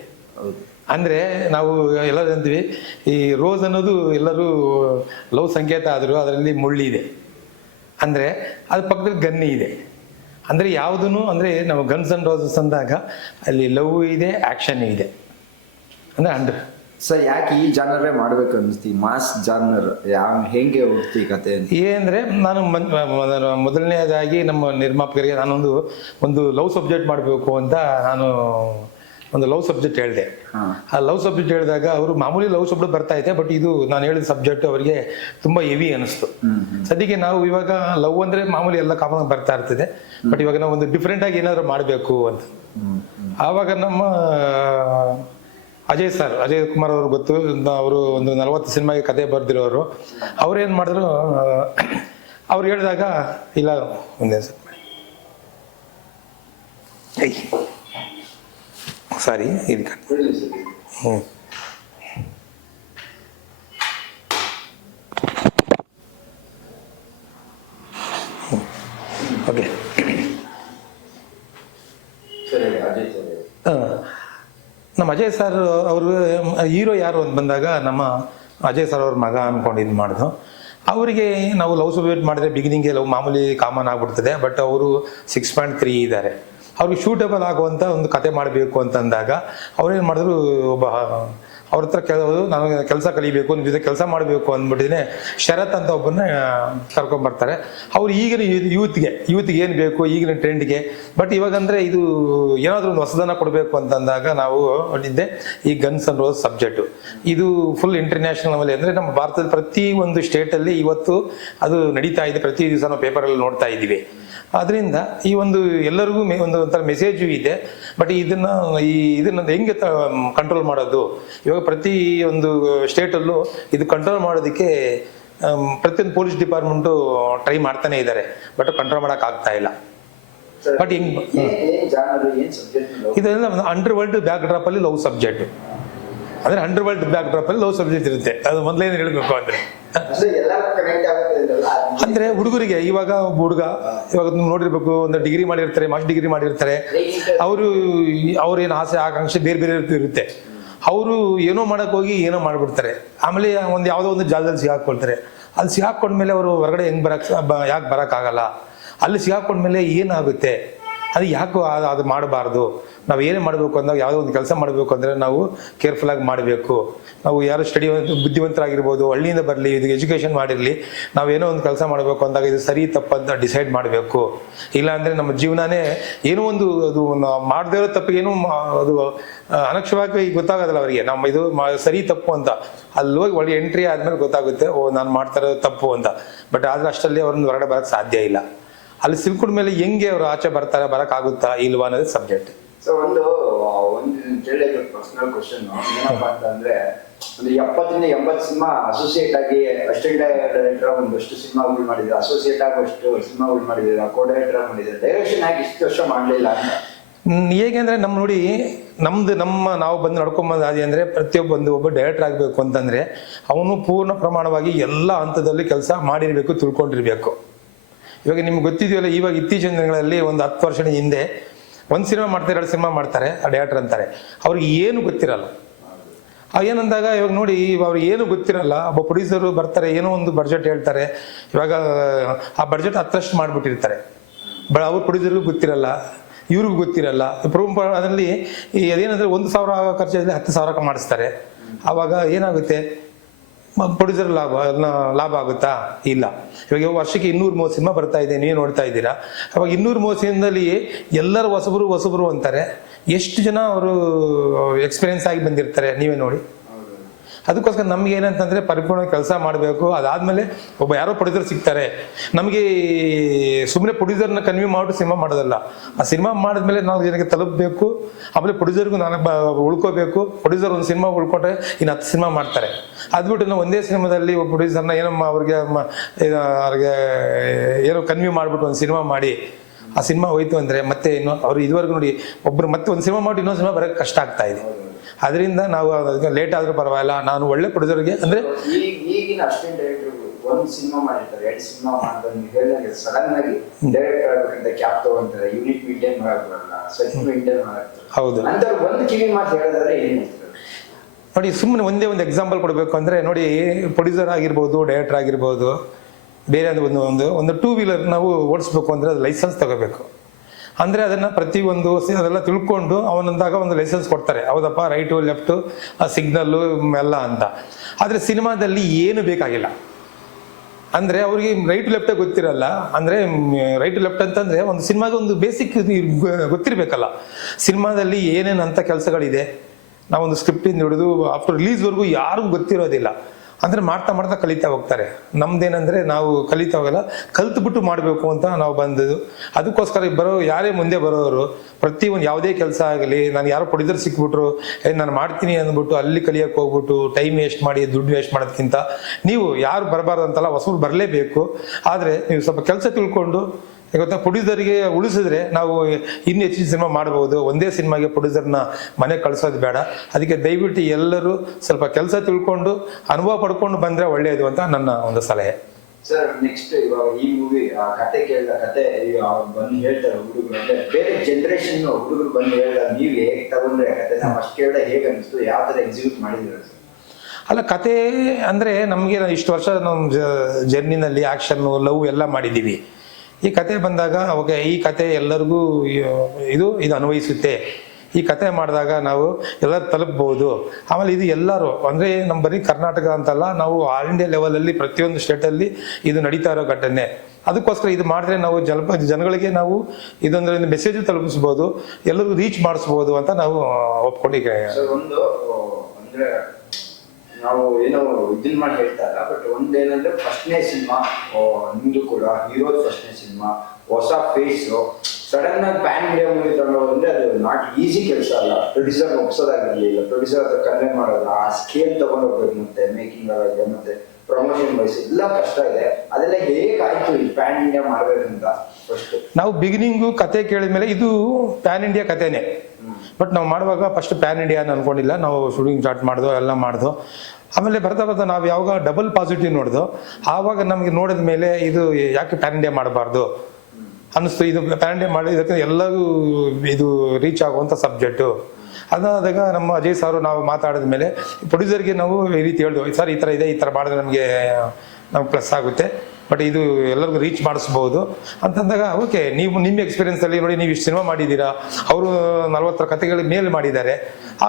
ಅಂದರೆ ನಾವು ಎಲ್ಲರೂ ಅಂತೀವಿ ಈ ರೋಸ್ ಅನ್ನೋದು ಎಲ್ಲರೂ ಲವ್ ಸಂಕೇತ ಆದರೂ ಅದರಲ್ಲಿ ಮುಳ್ಳಿದೆ. ಅಂದರೆ ಅದ್ರ ಪಕ್ಕದಲ್ಲಿ ಗನ್ನಿ ಇದೆ. ಅಂದರೆ ಯಾವುದೂ ಅಂದರೆ ನಾವು ಗನ್ಸ್ ಅಂಡ್ ರೋಸಸ್ ಅಂದಾಗ ಅಲ್ಲಿ ಲವ್ ಇದೆ, ಆ್ಯಕ್ಷನ್ ಇದೆ. ಅಂದರೆ ಸರ್, ಯಾಕೆ ಈ ಜಾನರೇ ಮಾಡ್ಬೇಕು ಅನ್ನಿಸ್ತೀವಿ? ಮಾಸ್ ಜಾನರ್ ಹೆಂಗೆ ಹೋಗ್ತೀವಿ ಕತೆ? ಏನಂದರೆ ನಾನು ಮೊದಲನೇದಾಗಿ ನಮ್ಮ ನಿರ್ಮಾಪಕರಿಗೆ ಒಂದು ಲವ್ ಸಬ್ಜೆಕ್ಟ್ ಮಾಡಬೇಕು ಅಂತ ನಾನು ಒಂದು ಲವ್ ಸಬ್ಜೆಕ್ಟ್ ಹೇಳಿದೆ. ಆ ಲವ್ ಸಬ್ಜೆಕ್ಟ್ ಹೇಳಿದಾಗ ಅವರು ಮಾಮೂಲಿ ಲವ್ ಸಬ್ಜೆಕ್ಟ್ ಬರ್ತಾ ಇದೆ, ಬಟ್ ಇದು ನಾನು ಹೇಳಿದ ಸಬ್ಜೆಕ್ಟ್ ಅವರಿಗೆ ತುಂಬ ಹೆವಿ ಅನ್ನಿಸ್ತು. ಸದ್ಯಕ್ಕೆ ನಾವು ಇವಾಗ ಲವ್ ಅಂದರೆ ಮಾಮೂಲಿ ಎಲ್ಲ ಕಾಮನ್ ಬರ್ತಾ ಇರ್ತದೆ, ಬಟ್ ಇವಾಗ ನಾವು ಒಂದು ಡಿಫ್ರೆಂಟಾಗಿ ಏನಾದರೂ ಮಾಡಬೇಕು ಅಂತ. ಆವಾಗ ನಮ್ಮ ಅಜಯ್ ಕುಮಾರ್ ಅವರು ಗೊತ್ತು, ಅವರು ಒಂದು 40 ಸಿನಿಮಾಗೆ ಕತೆ ಬರೆದಿರೋರು. ಅವ್ರೇನು ಮಾಡಿದ್ರು, ಅವ್ರು ಹೇಳಿದಾಗ ಇಲ್ಲ ಒಂದೇ ಸಾರಿ ಇದು ಓಕೆ. ನಮ್ಮ ಅಜಯ್ ಸರ್ ಅವರು ಹೀರೋ ಯಾರು ಅಂತ ಬಂದಾಗ ನಮ್ಮ ಅಜಯ್ ಸರ್ ಅವ್ರ ಮಗ ಅಂದ್ಕೊಂಡು ಇದು ಮಾಡಿದ್ರು. ಅವರಿಗೆ ನಾವು ಲವ್ ಸಬ್ಜೆಕ್ಟ್ ಮಾಡಿದ್ರೆ ಬಿಗಿನಿಂಗ್ಗೆ ಲವ್ ಮಾಮೂಲಿ ಕಾಮನ್ ಆಗ್ಬಿಡ್ತದೆ, ಬಟ್ ಅವರು 6.3 ಇದ್ದಾರೆ. ಅವ್ರಿಗೆ ಶೂಟಬಲ್ ಆಗುವಂಥ ಒಂದು ಕತೆ ಮಾಡಬೇಕು ಅಂತಂದಾಗ ಅವ್ರೇನು ಮಾಡಿದ್ರು, ಒಬ್ಬ ಅವ್ರ ಹತ್ರ ನಾನು ಕೆಲಸ ಕಲಿಬೇಕು, ನಿಮ್ಮ ಜೊತೆ ಕೆಲಸ ಮಾಡಬೇಕು ಅಂದ್ಬಿಟ್ಟಿನೇ ಶರತ್ ಅಂತ ಒಬ್ಬನ್ನ ಕರ್ಕೊಂಡ್ಬರ್ತಾರೆ. ಅವ್ರು ಈಗಿನ ಯೂತ್ಗೆ ಏನು ಬೇಕು ಈಗಿನ ಟ್ರೆಂಡ್ಗೆ. ಬಟ್ ಇವಾಗಂದರೆ ಇದು ಏನಾದರೂ ಒಂದು ಹೊಸದನ್ನು ಕೊಡಬೇಕು ಅಂತಂದಾಗ ನಾವು ಹೊಂದಿದ್ದೆ ಈ ಗನ್ಸ್ ಅಂಡ್ ರೋಸ್ ಸಬ್ಜೆಕ್ಟು. ಇದು ಫುಲ್ ಇಂಟರ್ನ್ಯಾಷನಲ್ ಲೆವೆಲ್. ಅಂದರೆ ನಮ್ಮ ಭಾರತದ ಪ್ರತಿ ಒಂದು ಸ್ಟೇಟಲ್ಲಿ ಇವತ್ತು ಅದು ನಡೀತಾ ಇದೆ, ಪ್ರತಿ ದಿವಸ ನಾವು ಪೇಪರಲ್ಲಿ ನೋಡ್ತಾ ಇದ್ದೀವಿ. ಅದರಿಂದ ಈ ಒಂದು ಎಲ್ಲರಿಗೂ ಒಂಥರ ಮೆಸೇಜು ಇದೆ. ಬಟ್ ಇದನ್ನ ಹೆಂಗೆ ಕಂಟ್ರೋಲ್ ಮಾಡೋದು? ಇವಾಗ ಪ್ರತಿ ಒಂದು ಸ್ಟೇಟಲ್ಲೂ ಇದು ಕಂಟ್ರೋಲ್ ಮಾಡೋದಕ್ಕೆ ಪ್ರತಿಯೊಂದು ಪೊಲೀಸ್ ಡಿಪಾರ್ಟ್ಮೆಂಟು ಟ್ರೈ ಮಾಡ್ತಾನೆ ಇದ್ದಾರೆ, ಬಟ್ ಕಂಟ್ರೋಲ್ ಮಾಡೋಕೆ ಆಗ್ತಾ ಇಲ್ಲ. ಬಟ್ ಇದೆಲ್ಲ ಅಂಡರ್ ವರ್ಲ್ಡ್ ಬ್ಯಾಕ್ ಡ್ರಾಪ್ ಅಲ್ಲಿ ಲವ್ ಸಬ್ಜೆಕ್ಟ್. ಅಂದರೆ ಅಂಡರ್ ವರ್ಲ್ಡ್ ಬ್ಯಾಕ್ ಡ್ರಾಪಲ್ಲಿ ಲವ್ ಸಬ್ಜೆಕ್ಟ್ ಇರುತ್ತೆ. ಅದು ಮೊದಲೇನು ಹೇಳಬೇಕು ಅಂದರೆ ಎಲ್ಲರೂ ಕನೆಕ್ಟ್ ಆಗುತ್ತಲ್ಲ. ಅಂದರೆ ಹುಡುಗರಿಗೆ ಇವಾಗ ಒಬ್ಬ ಹುಡುಗ ಇವಾಗ ನೀವು ನೋಡಿರ್ಬೇಕು, ಒಂದು ಡಿಗ್ರಿ ಮಾಡಿರ್ತಾರೆ, ಮಾಸ್ಟರ್ ಡಿಗ್ರಿ ಮಾಡಿರ್ತಾರೆ, ಅವ್ರೇನು ಆಸೆ ಆಕಾಂಕ್ಷೆ ಬೇರೆ ಬೇರೆ ಇರುತ್ತೆ. ಅವರು ಏನೋ ಮಾಡೋಕೆ ಹೋಗಿ ಏನೋ ಮಾಡಿಬಿಡ್ತಾರೆ. ಆಮೇಲೆ ಒಂದು ಯಾವುದೋ ಒಂದು ಜಾಗದಲ್ಲಿ ಸಿಗಾಕ್ಕೊಳ್ತಾರೆ. ಅಲ್ಲಿ ಸಿಗಾಕೊಂಡ್ಮೇಲೆ ಅವರು ಹೊರಗಡೆ ಹೆಂಗೆ ಯಾಕೆ ಬರೋಕ್ಕಾಗಲ್ಲ, ಅಲ್ಲಿ ಸಿಗಾಕೊಂಡ್ಮೇಲೆ ಏನಾಗುತ್ತೆ, ಅದು ಯಾಕೆ ಅದು ಮಾಡಬಾರ್ದು. ನಾವು ಏನೇ ಮಾಡಬೇಕು ಅಂದಾಗ ಯಾವುದೋ ಒಂದು ಕೆಲಸ ಮಾಡಬೇಕು ಅಂದರೆ ನಾವು ಕೇರ್ಫುಲ್ಲಾಗಿ ಮಾಡಬೇಕು. ನಾವು ಯಾರು ಸ್ಟಡಿ ಬುದ್ಧಿವಂತರಾಗಿರ್ಬೋದು, ಹಳ್ಳಿಯಿಂದ ಬರಲಿ, ಇದು ಎಜುಕೇಷನ್ ಮಾಡಿರಲಿ, ನಾವೇನೋ ಒಂದು ಕೆಲಸ ಮಾಡಬೇಕು ಅಂದಾಗ ಇದು ಸರಿ ತಪ್ಪಂತ ಡಿಸೈಡ್ ಮಾಡಬೇಕು. ಇಲ್ಲಾಂದರೆ ನಮ್ಮ ಜೀವನನೇ ಏನೋ ಒಂದು ಅದು ಮಾಡದೇ ಇರೋ ತಪ್ಪಿಗೇನು ಅದು ಅನಕ್ಷವಾಗಿ ಗೊತ್ತಾಗೋದಿಲ್ಲ ಅವರಿಗೆ, ನಮ್ಮ ಇದು ಸರಿ ತಪ್ಪು ಅಂತ. ಅಲ್ಲಿ ಹೋಗಿ ಒಳ್ಳೆ ಎಂಟ್ರಿ ಆದಮೇಲೆ ಗೊತ್ತಾಗುತ್ತೆ, ಓ ನಾನು ಮಾಡ್ತಾ ಇರೋದು ತಪ್ಪು ಅಂತ. ಬಟ್ ಆದರೆ ಅಷ್ಟರಲ್ಲಿ ಅವ್ರನ್ನ ಹೊರಗಡೆ ಬರೋಕ್ಕೆ ಸಾಧ್ಯ ಇಲ್ಲ. ಅಲ್ಲಿ ಸಿಲ್ಕೊಂಡ ಮೇಲೆ ಹೆಂಗೆ ಅವರು ಆಚೆ ಬರ್ತಾರೆ, ಬರೋಕ್ಕಾಗುತ್ತಾ ಇಲ್ವಾ ಅನ್ನೋದು ಸಬ್ಜೆಕ್ಟ್. ಸೊ ಒಂದು ಕೇಳಿದ ಪರ್ಸನಲ್ ಕ್ವಶನ್ ಏನಪ್ಪಾ ಅಂತಂದ್ರೆ, ಒಂದು 70 ಇಂದ 80 ಸಿನಿಮಾ ಅಸೋಸಿಯೇಟ್ ಆಗಿ ಅಸಿಸ್ಟೆಂಟ್ ಡೈರೆಕ್ಟರ್ ಒಂದಷ್ಟು ಸಿನಿಮಾಗಳು ಮಾಡಿದ್ರು, ಅಸೋಸಿಯೇಟ್ ಆಗೋಷ್ಟು ಸಿನಿಮಾಗಳು ಮಾಡಿದ್ರು, ಕೋ ಡೈರೆಕ್ಟರ್ ಮಾಡಿದ್ರು, ಡೈರೆಕ್ಷನ್ ಆಗಿ ಇಷ್ಟು ವರ್ಷ ಮಾಡಲಿಲ್ಲ ಅಂತ. ಹೇಗೆ ಅಂದರೆ ನೋಡಿ ನಾವು ಬಂದು ನಡ್ಕೊಂಬಂದು ಅದೇ ಅಂದರೆ ಒಬ್ಬ ಡೈರೆಕ್ಟರ್ ಆಗಬೇಕು ಅಂತಂದರೆ ಅವನು ಪೂರ್ಣ ಪ್ರಮಾಣವಾಗಿ ಎಲ್ಲ ಹಂತದಲ್ಲಿ ಕೆಲಸ ಮಾಡಿರಬೇಕು, ತಿಳ್ಕೊಂಡಿರ್ಬೇಕು. ಇವಾಗ ನಿಮ್ಗೆ ಗೊತ್ತಿದೆಯಲ್ಲ, ಇವಾಗ ಇತ್ತೀಚಿನ ದಿನಗಳಲ್ಲಿ ಒಂದು 10 ವರ್ಷದ ಹಿಂದೆ ಒಂದು ಸಿನಿಮಾ ಮಾಡ್ತಾರೆ, 2 ಸಿನಿಮಾ ಮಾಡ್ತಾರೆ, ಆ ಡೈರೆಕ್ಟರ್ ಅಂತಾರೆ. ಅವ್ರಿಗೆ ಏನು ಗೊತ್ತಿರಲ್ಲ. ಏನಂದಾಗ ಇವಾಗ ನೋಡಿ, ಅವ್ರಿಗೆ ಏನು ಗೊತ್ತಿರಲ್ಲ. ಒಬ್ಬ ಪ್ರೊಡ್ಯೂಸರು ಬರ್ತಾರೆ, ಏನೋ ಒಂದು ಬಡ್ಜೆಟ್ ಹೇಳ್ತಾರೆ. ಇವಾಗ ಆ ಬಡ್ಜೆಟ್ ಹತ್ತರಷ್ಟು ಮಾಡಿಬಿಟ್ಟಿರ್ತಾರೆ. ಅವ್ರ ಪ್ರೊಡ್ಯೂಸರ್ಗೂ ಗೊತ್ತಿರಲ್ಲ, ಇವ್ರಿಗೂ ಗೊತ್ತಿರಲ್ಲ. ಅದರಲ್ಲಿ ಅದೇನಂದರೆ 1,000 ಖರ್ಚಾದಲ್ಲಿ 10,000 ಮಾಡಿಸ್ತಾರೆ. ಆವಾಗ ಏನಾಗುತ್ತೆ, ಪ್ರೊಡ್ಯೂಸರ್ ಲಾಭ ಆಗುತ್ತಾ? ಇಲ್ಲ. ಇವಾಗ ವರ್ಷಕ್ಕೆ 230 ಸಿನಿಮಾ ಬರ್ತಾ ಇದೆ, ನೀವು ನೋಡ್ತಾ ಇದ್ದೀರಾ. ಅವಾಗ 230 ಸಿನಿಮಾದಲ್ಲಿ ಎಲ್ಲರೂ ಹೊಸಬರು ಅಂತಾರೆ. ಎಷ್ಟು ಜನ ಅವರು ಎಕ್ಸ್ಪೀರಿಯನ್ಸ್ ಆಗಿ ಬಂದಿರ್ತಾರೆ ನೀವೇ ನೋಡಿ. ಅದಕ್ಕೋಸ್ಕರ ನಮ್ಗೆ ಏನಂತಂದರೆ ಪರಿಪೂರ್ಣ ಕೆಲಸ ಮಾಡಬೇಕು. ಅದಾದಮೇಲೆ ಒಬ್ಬ ಯಾರೋ ಪ್ರೊಡ್ಯೂಸರ್ ಸಿಗ್ತಾರೆ, ನಮಗೆ ಸುಮ್ಮನೆ ಪ್ರೊಡ್ಯೂಸರ್ನ ಕನ್ವ್ಯೂ ಮಾಡಿ ಸಿನಿಮಾ ಮಾಡೋದಲ್ಲ. ಆ ಸಿನಿಮಾ ಮಾಡಿದ್ಮೇಲೆ ನಾವು ಜನಕ್ಕೆ ತಲುಪಬೇಕು. ಆಮೇಲೆ ಪ್ರೊಡ್ಯೂಸರ್ಗೂ ನಾನು ಉಳ್ಕೋಬೇಕು. ಪ್ರೊಡ್ಯೂಸರ್ ಒಂದು ಸಿನಿಮಾ ಉಳ್ಕೊಂಡ್ರೆ ಇನ್ನು 10 ಸಿನಿಮಾ ಮಾಡ್ತಾರೆ. ಅದ್ಬಿಟ್ಟು ನಾವು ಒಂದೇ ಸಿನಿಮಾದಲ್ಲಿ ಒಬ್ಬ ಪ್ರೊಡ್ಯೂಸರ್ನ ಏನಮ್ಮ ಅವ್ರಿಗೆ ಏನೋ ಕನ್ವ್ಯೂ ಮಾಡಿಬಿಟ್ಟು ಒಂದು ಸಿನಿಮಾ ಮಾಡಿ ಆ ಸಿನಿಮಾ ಹೋಯ್ತು ಅಂದರೆ ಮತ್ತೆ ಇನ್ನು ಅವರು ಇದುವರೆಗೂ ನೋಡಿ ಒಬ್ಬರು ಮತ್ತೆ ಒಂದು ಸಿನಿಮಾ ಮಾಡಿ ಇನ್ನೊಂದು ಸಿನಿಮಾ ಬರೋಕ್ಕೆ ಕಷ್ಟ ಆಗ್ತಾ ಇದೆ. ಅದರಿಂದ ನಾವು ಲೇಟ್ ಆದರೂ ಪರವಾಗಿಲ್ಲ, ನಾನು ಒಳ್ಳೆ ಪ್ರೊಡ್ಯೂಸರ್ಗೆ ಅಂದರೆ ಈಗಿನ ಅಸಿಸ್ಟೆಂಟ್ ಡೈರೆಕ್ಟರ್ ಒಂದು ಸಿನಿಮಾ ಮಾಡಿರ್ತಾರೆ, 2 ಸಿನಿಮಾ ಮಾಡ್ತಾರೆ, ಹೇಳಿದಾಗ ಸಡನ್ ಆಗಿ ಡೈರೆಕ್ಟರ್ ಆಗಬೇಕಂತ ಕ್ಯಾಪ್ ತಗೊಂತಾರೆ, ಯೂನಿಟ್ ಮೇಂಟೈನ್ ಮಾಡಕ್ ಬರಲ್ಲ, ಸೆಟ್ ಮೇಂಟೈನ್ ಮಾಡಕ್. ಹೌದು. ಅಂತ ಒಂದು ಕಿವಿ ಮಾತು ಹೇಳಿದ್ರೆ ಏನ್ ಹೇಳ್ತಾರೆ ನೋಡಿ. ಸುಮ್ಮನೆ ಒಂದೇ ಒಂದು ಎಕ್ಸಾಂಪಲ್ ಕೊಡಬೇಕು ಅಂದರೆ ನೋಡಿ, ಪ್ರೊಡ್ಯೂಸರ್ ಆಗಿರ್ಬೋದು, ಡೈರೆಕ್ಟರ್ ಆಗಿರ್ಬೋದು, ಬೇರೆ ಒಂದು 2 ವೀಲರ್ ನಾವು ಓಡಿಸ್ಬೇಕು ಅಂದರೆ ಅದು ಲೈಸೆನ್ಸ್ ತಗೋಬೇಕು. ಅಂದರೆ ಅದನ್ನು ಪ್ರತಿಯೊಂದು ಅದೆಲ್ಲ ತಿಳ್ಕೊಂಡು ಅವನಂದಾಗ ಒಂದು ಲೈಸೆನ್ಸ್ ಕೊಡ್ತಾರೆ. ಹೌದಪ್ಪ, ರೈಟು ಲೆಫ್ಟು ಸಿಗ್ನಲ್ಲು ಎಲ್ಲ ಅಂತ. ಆದರೆ ಸಿನಿಮಾದಲ್ಲಿ ಏನು ಬೇಕಾಗಿಲ್ಲ. ಅಂದರೆ ಅವ್ರಿಗೆ ರೈಟ್ ಲೆಫ್ಟೇ ಗೊತ್ತಿರಲ್ಲ. ಅಂದರೆ ರೈಟ್ ಲೆಫ್ಟ್ ಅಂತಂದರೆ ಒಂದು ಸಿನಿಮಾಗೆ ಒಂದು ಬೇಸಿಕ್ ಗೊತ್ತಿರಬೇಕಲ್ಲ. ಸಿನಿಮಾದಲ್ಲಿ ಏನೇನು ಅಂಥ ಕೆಲಸಗಳಿದೆ, ನಾವೊಂದು ಸ್ಕ್ರಿಪ್ಟಿಂದ ಹಿಡಿದು ಆಫ್ಟರ್ ರಿಲೀಸ್ವರೆಗೂ ಯಾರಿಗೂ ಗೊತ್ತಿರೋದಿಲ್ಲ. ಅಂದರೆ ಮಾಡ್ತಾ ಕಲಿತಾ ಹೋಗ್ತಾರೆ. ನಮ್ದೇನಂದರೆ ನಾವು ಕಲಿತಾ ಹೋಗಲ್ಲ, ಕಲ್ತ್ಬಿಟ್ಟು ಮಾಡಬೇಕು ಅಂತ ನಾವು ಬಂದದ್ದು. ಅದಕ್ಕೋಸ್ಕರ ಯಾರೇ ಮುಂದೆ ಬರೋರು ಪ್ರತಿಯೊಂದು ಯಾವುದೇ ಕೆಲಸ ಆಗಲಿ, ನಾನು ಯಾರೋ ಪ್ರೊಡ್ಯೂಸರ್ ಸಿಕ್ಬಿಟ್ರು ನಾನು ಮಾಡ್ತೀನಿ ಅಂದ್ಬಿಟ್ಟು ಅಲ್ಲಿ ಕಲಿಯೋಕ್ಕೆ ಹೋಗ್ಬಿಟ್ಟು ಟೈಮ್ ವೇಸ್ಟ್ ಮಾಡಿ ದುಡ್ಡು ವೇಸ್ಟ್ ಮಾಡೋದಕ್ಕಿಂತ ನೀವು ಯಾರು ಬರಬಾರ್ದು ಅಂತಲ್ಲ, ಹೊಸಬ್ರು ಬರಲೇಬೇಕು. ಆದರೆ ನೀವು ಸ್ವಲ್ಪ ಕೆಲಸ ತಿಳ್ಕೊಂಡು ಗೊತ್ತಾ, ಪ್ರೊಡ್ಯೂಸರ್ಗೆ ಉಳಿಸಿದ್ರೆ ನಾವು ಇನ್ನೂ ಹೆಚ್ಚಿನ ಸಿನಿಮಾ ಮಾಡ್ಬೋದು. ಒಂದೇ ಸಿನಿಮಾಗೆ ಪ್ರೊಡ್ಯೂಸರ್ನ ಮನೆಗೆ ಕಳಿಸೋದು ಬೇಡ. ಅದಕ್ಕೆ ದಯವಿಟ್ಟು ಎಲ್ಲರೂ ಸ್ವಲ್ಪ ಕೆಲಸ ತಿಳ್ಕೊಂಡು ಅನುಭವ ಪಡ್ಕೊಂಡು ಬಂದರೆ ಒಳ್ಳೆಯದು ಅಂತ ನನ್ನ ಒಂದು ಸಲಹೆ. ಸರ್, ನೆಕ್ಸ್ಟ್ ಇವಾಗ ಈ ಮೂವಿ ಕತೆ ಕೇಳಿದ ಕತೆ ಬಂದು ಹೇಳ್ತಾರೆ ಹುಡುಗರು, ಅಂದ್ರೆ ಬೇರೆ ಜನರೇಷನ್ ಹುಡುಗರು ಬಂದು ಹೇಳಿದಾಗ ನೀವು ಹೇಗೆ ತಗೊಂಡ್ರೆ ಕತೆ, ನಾವು ಅಷ್ಟು ಕೇಳಿದಾಗ ಹೇಗೆ ಅನಿಸ್ತು, ಯಾವ ಥರ ಎಕ್ಸಿಕ್ಯೂಟ್ ಮಾಡಿದ್ರು ಸರ್? ಅಲ್ಲ, ಕತೆ ಅಂದರೆ ನಮಗೆ ಇಷ್ಟು ವರ್ಷ ನಮ್ಮ ಜರ್ನಿನಲ್ಲಿ ಆ್ಯಕ್ಷನ್ನು, ಲವ್ ಎಲ್ಲ ಮಾಡಿದ್ದೀವಿ. ಈ ಕತೆ ಬಂದಾಗ ಓಕೆ, ಈ ಕತೆ ಎಲ್ಲರಿಗೂ ಇದು ಅನ್ವಯಿಸುತ್ತೆ. ಈ ಕತೆ ಮಾಡಿದಾಗ ನಾವು ಎಲ್ಲರೂ ತಲುಪ್ಬೋದು. ಆಮೇಲೆ ಇದು ಎಲ್ಲರೂ ಅಂದರೆ ನಮ್ಮ ಬರೀ ಕರ್ನಾಟಕ ಅಂತಲ್ಲ, ನಾವು ಆಲ್ ಇಂಡಿಯಾ ಲೆವೆಲಲ್ಲಿ ಪ್ರತಿಯೊಂದು ಸ್ಟೇಟಲ್ಲಿ ಇದು ನಡೀತಾ ಇರೋ ಘಟನೆ. ಅದಕ್ಕೋಸ್ಕರ ಇದು ಮಾಡಿದ್ರೆ ನಾವು ಜನಗಳಿಗೆ ನಾವು ಇದೊಂದು ಮೆಸೇಜ್ ತಲುಪಿಸ್ಬೋದು, ಎಲ್ಲರಿಗೂ ರೀಚ್ ಮಾಡಿಸ್ಬೋದು ಅಂತ ನಾವು ಒಪ್ಕೊಂಡಿದ್ದೆ. ಒಂದು ಅಂದರೆ ನಾವು ಏನೋ ಇದನ್ನ ಮಾಡಿ ಹೇಳ್ತಾ ಇಲ್ಲ, ಬಟ್ ಒಂದೇನಂದ್ರೆ ಫಸ್ಟ್ನೇ ಸಿನಿಮಾ ನಿಮ್ದು ಕೂಡ ಹೀರೋದ್ ಫಸ್ಟ್ನೇ ಸಿನಿಮಾ, ಹೊಸ ಫೇಸು, ಸಡನ್ ಆಗಿ ಪ್ಯಾನ್ ಇಂಡಿಯಾ ಮೂವಿ ತಗೊಳ್ಳೋದಂದ್ರೆ ಅದು ನಾಟ್ ಈಸಿ ಕೆಲಸ ಅಲ್ಲ. ಪ್ರೊಡ್ಯೂಸರ್ ಒಪ್ಸೋದಾಗಿರ್ಲಿಲ್ಲ, ಪ್ರೊಡ್ಯೂಸರ್ ಹತ್ರ ಕನ್ವೆ ಮಾಡೋದು, ಆ ಸ್ಕೇಲ್ ತಗೊಂಡು ಹೋಗ್ಬೇಕು, ಮತ್ತೆ ಮೇಕಿಂಗ್ ಆಗಿದೆ, ಮತ್ತೆ ಪ್ರಮೋಷನ್ ವೈಸ್ ಎಲ್ಲ ಕಷ್ಟ ಇದೆ. ಅದೆಲ್ಲ ಹೇಗಾಯ್ತು ಈ ಪ್ಯಾನ್ ಇಂಡಿಯಾ ಮಾಡ್ಬೇಕಂತ? ಫಸ್ಟ್ ನಾವು ಬಿಗಿನಿಂಗು ಕತೆ ಕೇಳಿದ್ಮೇಲೆ ಇದು ಪ್ಯಾನ್ ಇಂಡಿಯಾ ಕತೆನೇ, ಬಟ್ ನಾವು ಮಾಡುವಾಗ ಫಸ್ಟ್ ಪ್ಯಾನ್ ಇಂಡಿಯಾ ಅನ್ಕೊಂಡಿಲ್ಲ, ನಾವು ಶೂಟಿಂಗ್ ಸ್ಟಾರ್ಟ್ ಮಾಡ್ದೋ ಎಲ್ಲ ಮಾಡ್ದೋ. ಆಮೇಲೆ ಬರ್ತಾ ಬರ್ತಾ ನಾವು ಯಾವಾಗ ಡಬಲ್ ಪಾಸಿಟಿವ್ ನೋಡ್ದೋ ಆವಾಗ ನಮಗೆ ನೋಡಿದ ಮೇಲೆ ಇದು ಯಾಕೆ ಪ್ಯಾನ್ ಇಂಡಿಯಾ ಮಾಡಬಾರ್ದು ಅನ್ನಿಸ್ತು. ಇದು ಪ್ಯಾನ್ ಇಂಡಿಯಾ ಮಾಡಿ ಇದಕ್ಕೆ ಎಲ್ಲರೂ ಇದು ರೀಚ್ ಆಗುವಂಥ ಸಬ್ಜೆಕ್ಟು. ಅದಾದಾಗ ನಮ್ಮ ಅಜಯ್ ಸಾರು ನಾವು ಮಾತಾಡಿದ ಮೇಲೆ ಪ್ರೊಡ್ಯೂಸರ್ಗೆ ನಾವು ಈ ರೀತಿ ಹೇಳಿದ್ವಿ, ಸರ್ ಈ ಥರ ಇದೆ, ಈ ಥರ ಮಾಡಿದ್ರೆ ನಮ್ಗೆ ಪ್ಲಸ್ ಆಗುತ್ತೆ, ಬಟ್ ಇದು ಎಲ್ಲರಿಗೂ ರೀಚ್ ಮಾಡಿಸ್ಬೋದು ಅಂತಂದಾಗ ಓಕೆ ನೀವು ನಿಮ್ಮ ಎಕ್ಸ್ಪೀರಿಯನ್ಸಲ್ಲಿ ನೋಡಿ ನೀವು ಇಷ್ಟು ಸಿನಿಮಾ ಮಾಡಿದ್ದೀರಾ, ಅವರು 40 ಕಥೆಗಳ ಮೇಲೆ ಮಾಡಿದ್ದಾರೆ,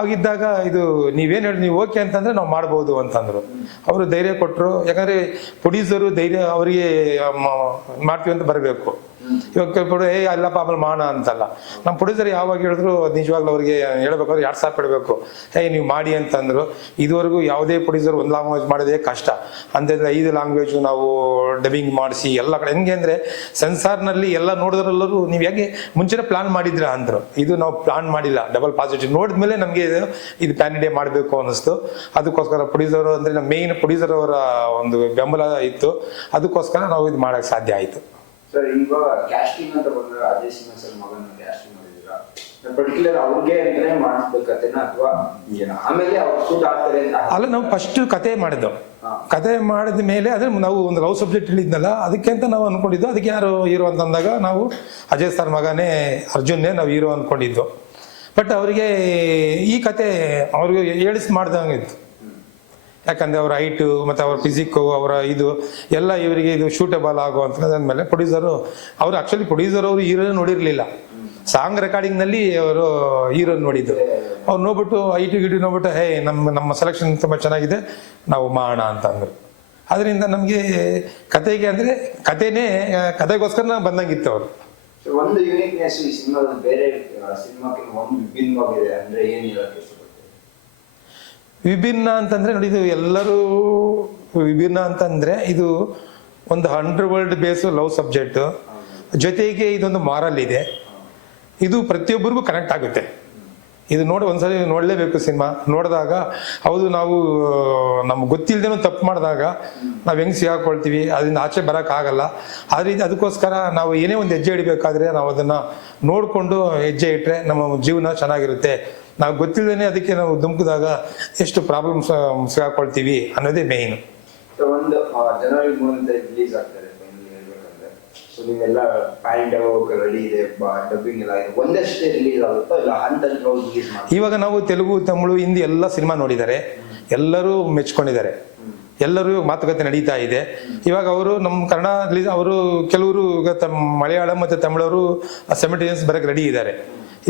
ಆಗಿದ್ದಾಗ ಇದು ನೀವೇನು ಹೇಳಿ ನೀವು ಓಕೆ ಅಂತಂದರೆ ನಾವು ಮಾಡ್ಬೋದು ಅಂತಂದರು. ಅವರು ಧೈರ್ಯ ಕೊಟ್ಟರು. ಯಾಕಂದರೆ ಪ್ರೊಡ್ಯೂಸರು ಧೈರ್ಯ ಅವರಿಗೆ ಮಾಡ್ತೀವಿ ಅಂತ ಬರಬೇಕು. ಇವಾಗ ಅಲ್ಲಪ್ಪ ಆಮೇಲೆ ಮಾಡೋಣ ಅಂತಲ್ಲ. ನಮ್ಮ ಪ್ರೊಡ್ಯೂಸರ್ ಯಾವಾಗ ಹೇಳಿದ್ರು ನಿಜವಾಗ್ಲೂ ಅವ್ರಿಗೆ ಹೇಳ್ಬೇಕಾದ್ರೆ 2 ಸಾವಿರ ಇಡಬೇಕು, ನೀವು ಮಾಡಿ ಅಂತಂದ್ರು. ಇದುವರೆಗೂ ಯಾವುದೇ ಪ್ರೊಡ್ಯೂಸರ್ ಒಂದು ಲ್ಯಾಂಗ್ವೇಜ್ ಮಾಡೋದೇ ಕಷ್ಟ ಅಂತಂದ್ರೆ 5 ಲ್ಯಾಂಗ್ವೇಜ್ ನಾವು ಡಬ್ಬಿಂಗ್ ಮಾಡಿಸಿ ಎಲ್ಲ ಕಡೆ ಹೆಂಗೆ ಅಂದರೆ ಸೆನ್ಸಾರ್ನಲ್ಲಿ ಎಲ್ಲ ನೋಡಿದ್ರೆಲ್ಲರೂ ನೀವು ಹೇಗೆ ಮುಂಚೆನೇ ಪ್ಲಾನ್ ಮಾಡಿದ್ರ ಅಂದರು. ಇದು ನಾವು ಪ್ಲಾನ್ ಮಾಡಿಲ್ಲ, ಡಬಲ್ ಪಾಸಿಟಿವ್ ನೋಡಿದ್ಮೇಲೆ ನಮಗೆ ಇದು ಪ್ಯಾನ್ ಇಂಡಿಯಾ ಮಾಡಬೇಕು ಅನ್ನಿಸ್ತು. ಅದಕ್ಕೋಸ್ಕರ ಪ್ರೊಡ್ಯೂಸರ್ ಅಂದರೆ ನಮ್ಮ ಮೇಯ್ನ್ ಪ್ರೊಡ್ಯೂಸರ್ ಅವರ ಒಂದು ಬೆಂಬಲ ಇತ್ತು. ಅದಕ್ಕೋಸ್ಕರ ನಾವು ಇದು ಮಾಡೋಕ್ಕೆ ಸಾಧ್ಯ ಆಯಿತು. ಸರ್ ಇವಾಗ ಕ್ಯಾಸ್ಟಿಂಗ್ ಅಂತ ಬಂದ್ರೆ ಅಜಯ್ ಸಿಂಹ ಸರ್ ಮಗನ ಕ್ಯಾಸ್ಟಿಂಗ್ ಮಾಡಿದ್ದೀರಾ, ಪರ್ಟಿಕ್ಯುಲರ್ ಅವ್ರಿಗೆ ಅಂದ್ರೆ ಮಾಡಿಸ್ಬೇಕತ್ತೇನ ಅಥವಾ ಆಮೇಲೆ ಅವ್ರು ಸೂಟ್ ಆಗ್ತಾರೆ ಅಂತ? ಅಲ್ಲ, ನಾವು ಫಸ್ಟ್ ಕತೆ ಮಾಡಿದ್ದು. ಕತೆ ಮಾಡಿದ ಮೇಲೆ ಅದೇ ನಾವು ಒಂದು ಲವ್ ಸಬ್ಜೆಕ್ಟ್ ಹೇಳಿದ್ನಲ್ಲ, ಅದಕ್ಕೆ ಅಂತ ನಾವು ಅನ್ಕೊಂಡಿದ್ದು. ಅದಕ್ಕೆ ಯಾರು ಹೀರೋ ಅಂತಂದಾಗ ನಾವು ಅಜಯ್ ಸರ್ ಮಗನೇ ಅರ್ಜುನ್ನೇ ನಾವು ಹೀರೋ ಅಂದ್ಕೊಂಡಿದ್ದು. ಬಟ್ ಅವರಿಗೆ ಈ ಕತೆ ಅವ್ರಿಗೆ ಹೇಳಿಸಿ ಮಾಡ್ದಂಗಿತ್ತು. ಯಾಕಂದರೆ ಅವರ ಹೈಟು ಮತ್ತು ಅವ್ರ ಫಿಸಿಕ್ಕು ಅವರ ಇದು ಎಲ್ಲ ಇವರಿಗೆ ಇದು ಶೂಟೇಬಲ್ ಆಗುವಂಥದ್ಮೇಲೆ ಪ್ರೊಡ್ಯೂಸರು ಅವರು ಆ್ಯಕ್ಚುಲಿ ಪ್ರೊಡ್ಯೂಸರ್ ಅವರು ಹೀರೋ ನೋಡಿರಲಿಲ್ಲ. ಸಾಂಗ್ ರೆಕಾರ್ಡಿಂಗ್ನಲ್ಲಿ ಅವರು ಹೀರೋ ನೋಡಿದ್ದು. ಅವ್ರು ನೋಡ್ಬಿಟ್ಟು ಹೈಟು ಗಿಟು ನೋಡ್ಬಿಟ್ಟು ನಮ್ಮ ಸೆಲೆಕ್ಷನ್ ತುಂಬ ಚೆನ್ನಾಗಿದೆ, ನಾವು ಮಾಡೋಣ ಅಂತಂದರು. ಅದರಿಂದ ನಮಗೆ ಕತೆಗೆ ಅಂದರೆ ಕತೆಗೋಸ್ಕರ ನಾವು ಬಂದಂಗಿತ್ತು ಅವರು. ಒಂದು ಯೂನಿಕ್ನೆಸ್ ಈ ಸಿನಿಮಾದ ಬೇರೆ ಸಿನಿಮಾಕ್ಕೆ ಒಂದು ವಿಭಿನ್ನವಾಗಿದೆ ಅಂದರೆ ಏನು ಹೇಳಕ್ಕೆ ಇಷ್ಟಪಡ್ತೀವಿ? ವಿಭಿನ್ನ ಅಂತಂದರೆ ನೋಡಿ, ಇದು ಎಲ್ಲರೂ ವಿಭಿನ್ನ ಅಂತಂದರೆ ಇದು ಒಂದು 100 ವರ್ಲ್ಡ್ ಬೇಸು ಲವ್ ಸಬ್ಜೆಕ್ಟು, ಜೊತೆಗೆ ಇದೊಂದು ಮಾರಲ್ ಇದೆ. ಇದು ಪ್ರತಿಯೊಬ್ಬರಿಗೂ ಕನೆಕ್ಟ್ ಆಗುತ್ತೆ. ಇದು ನೋಡಿ ಒಂದ್ಸರಿ ನೋಡಲೇಬೇಕು ಸಿನಿಮಾ. ನೋಡಿದಾಗ ಹೌದು ನಾವು ನಮ್ಗೆ ಗೊತ್ತಿಲ್ಲದೇನೂ ತಪ್ಪು ಮಾಡಿದಾಗ ನಾವು ಹೆಂಗೆ ಸಿಗಾಕೊಳ್ತೀವಿ, ಅದರಿಂದ ಆಚೆ ಬರೋಕ್ಕಾಗಲ್ಲ. ಆದ್ದರಿಂದ ಅದಕ್ಕೋಸ್ಕರ ನಾವು ಏನೇ ಒಂದು ಹೆಜ್ಜೆ ಇಡಬೇಕಾದ್ರೆ ನಾವು ಅದನ್ನು ನೋಡಿಕೊಂಡು ಹೆಜ್ಜೆ ಇಟ್ಟರೆ ನಮ್ಮ ಜೀವನ ಚೆನ್ನಾಗಿರುತ್ತೆ. ನಾವು ಗೊತ್ತಿಲ್ಲದೇ ಅದಕ್ಕೆ ನಾವು ಧುಮುಕಿದಾಗ ಎಷ್ಟು ಪ್ರಾಬ್ಲಮ್ಸ್ ಸಿಗಾಕೊಳ್ತೀವಿ ಅನ್ನೋದೇ ಮೇಯ್ನು. ಒಂದು ಜನವರಿ 3 ರಿಲೀಸ್ ಆಗ್ತಾರೆ ಫೈನಲಿ ಹೇಳ್ಬೇಕಂದ್ರೆ. ಸೊ ನೀವೆಲ್ಲ ಪ್ಯಾರೆಂಟ್ ಆಗೋಕೆ ರೆಡಿ ಇದೆ, ಡಬ್ಬಿಂಗ್ ಎಲ್ಲ ಇದೆ, ಒಂದಷ್ಟೇ ರಿಲೀಸ್ ಆಗುತ್ತೋ ಇಲ್ಲ ಹಂತಲ್ಲಿ ರಿಲೀಸ್ ಮಾಡಿ? ಇವಾಗ ನಾವು ತೆಲುಗು, ತಮಿಳು, ಹಿಂದಿ ಎಲ್ಲ ಸಿನಿಮಾ ನೋಡಿದ್ದಾರೆ, ಎಲ್ಲರೂ ಮೆಚ್ಕೊಂಡಿದ್ದಾರೆ, ಎಲ್ಲರೂ ಮಾತುಕತೆ ನಡೀತಾ ಇದೆ. ಇವಾಗ ಅವರು ನಮ್ಮ ಕನ್ನಡ ರಿಲೀಸ್ ಅವರು ಕೆಲವರು ಮಲಯಾಳಂ ಮತ್ತು ತಮಿಳವರು 70 ಡೇಸ್ ಬರೋಕ್ಕೆ ರೆಡಿ ಇದ್ದಾರೆ.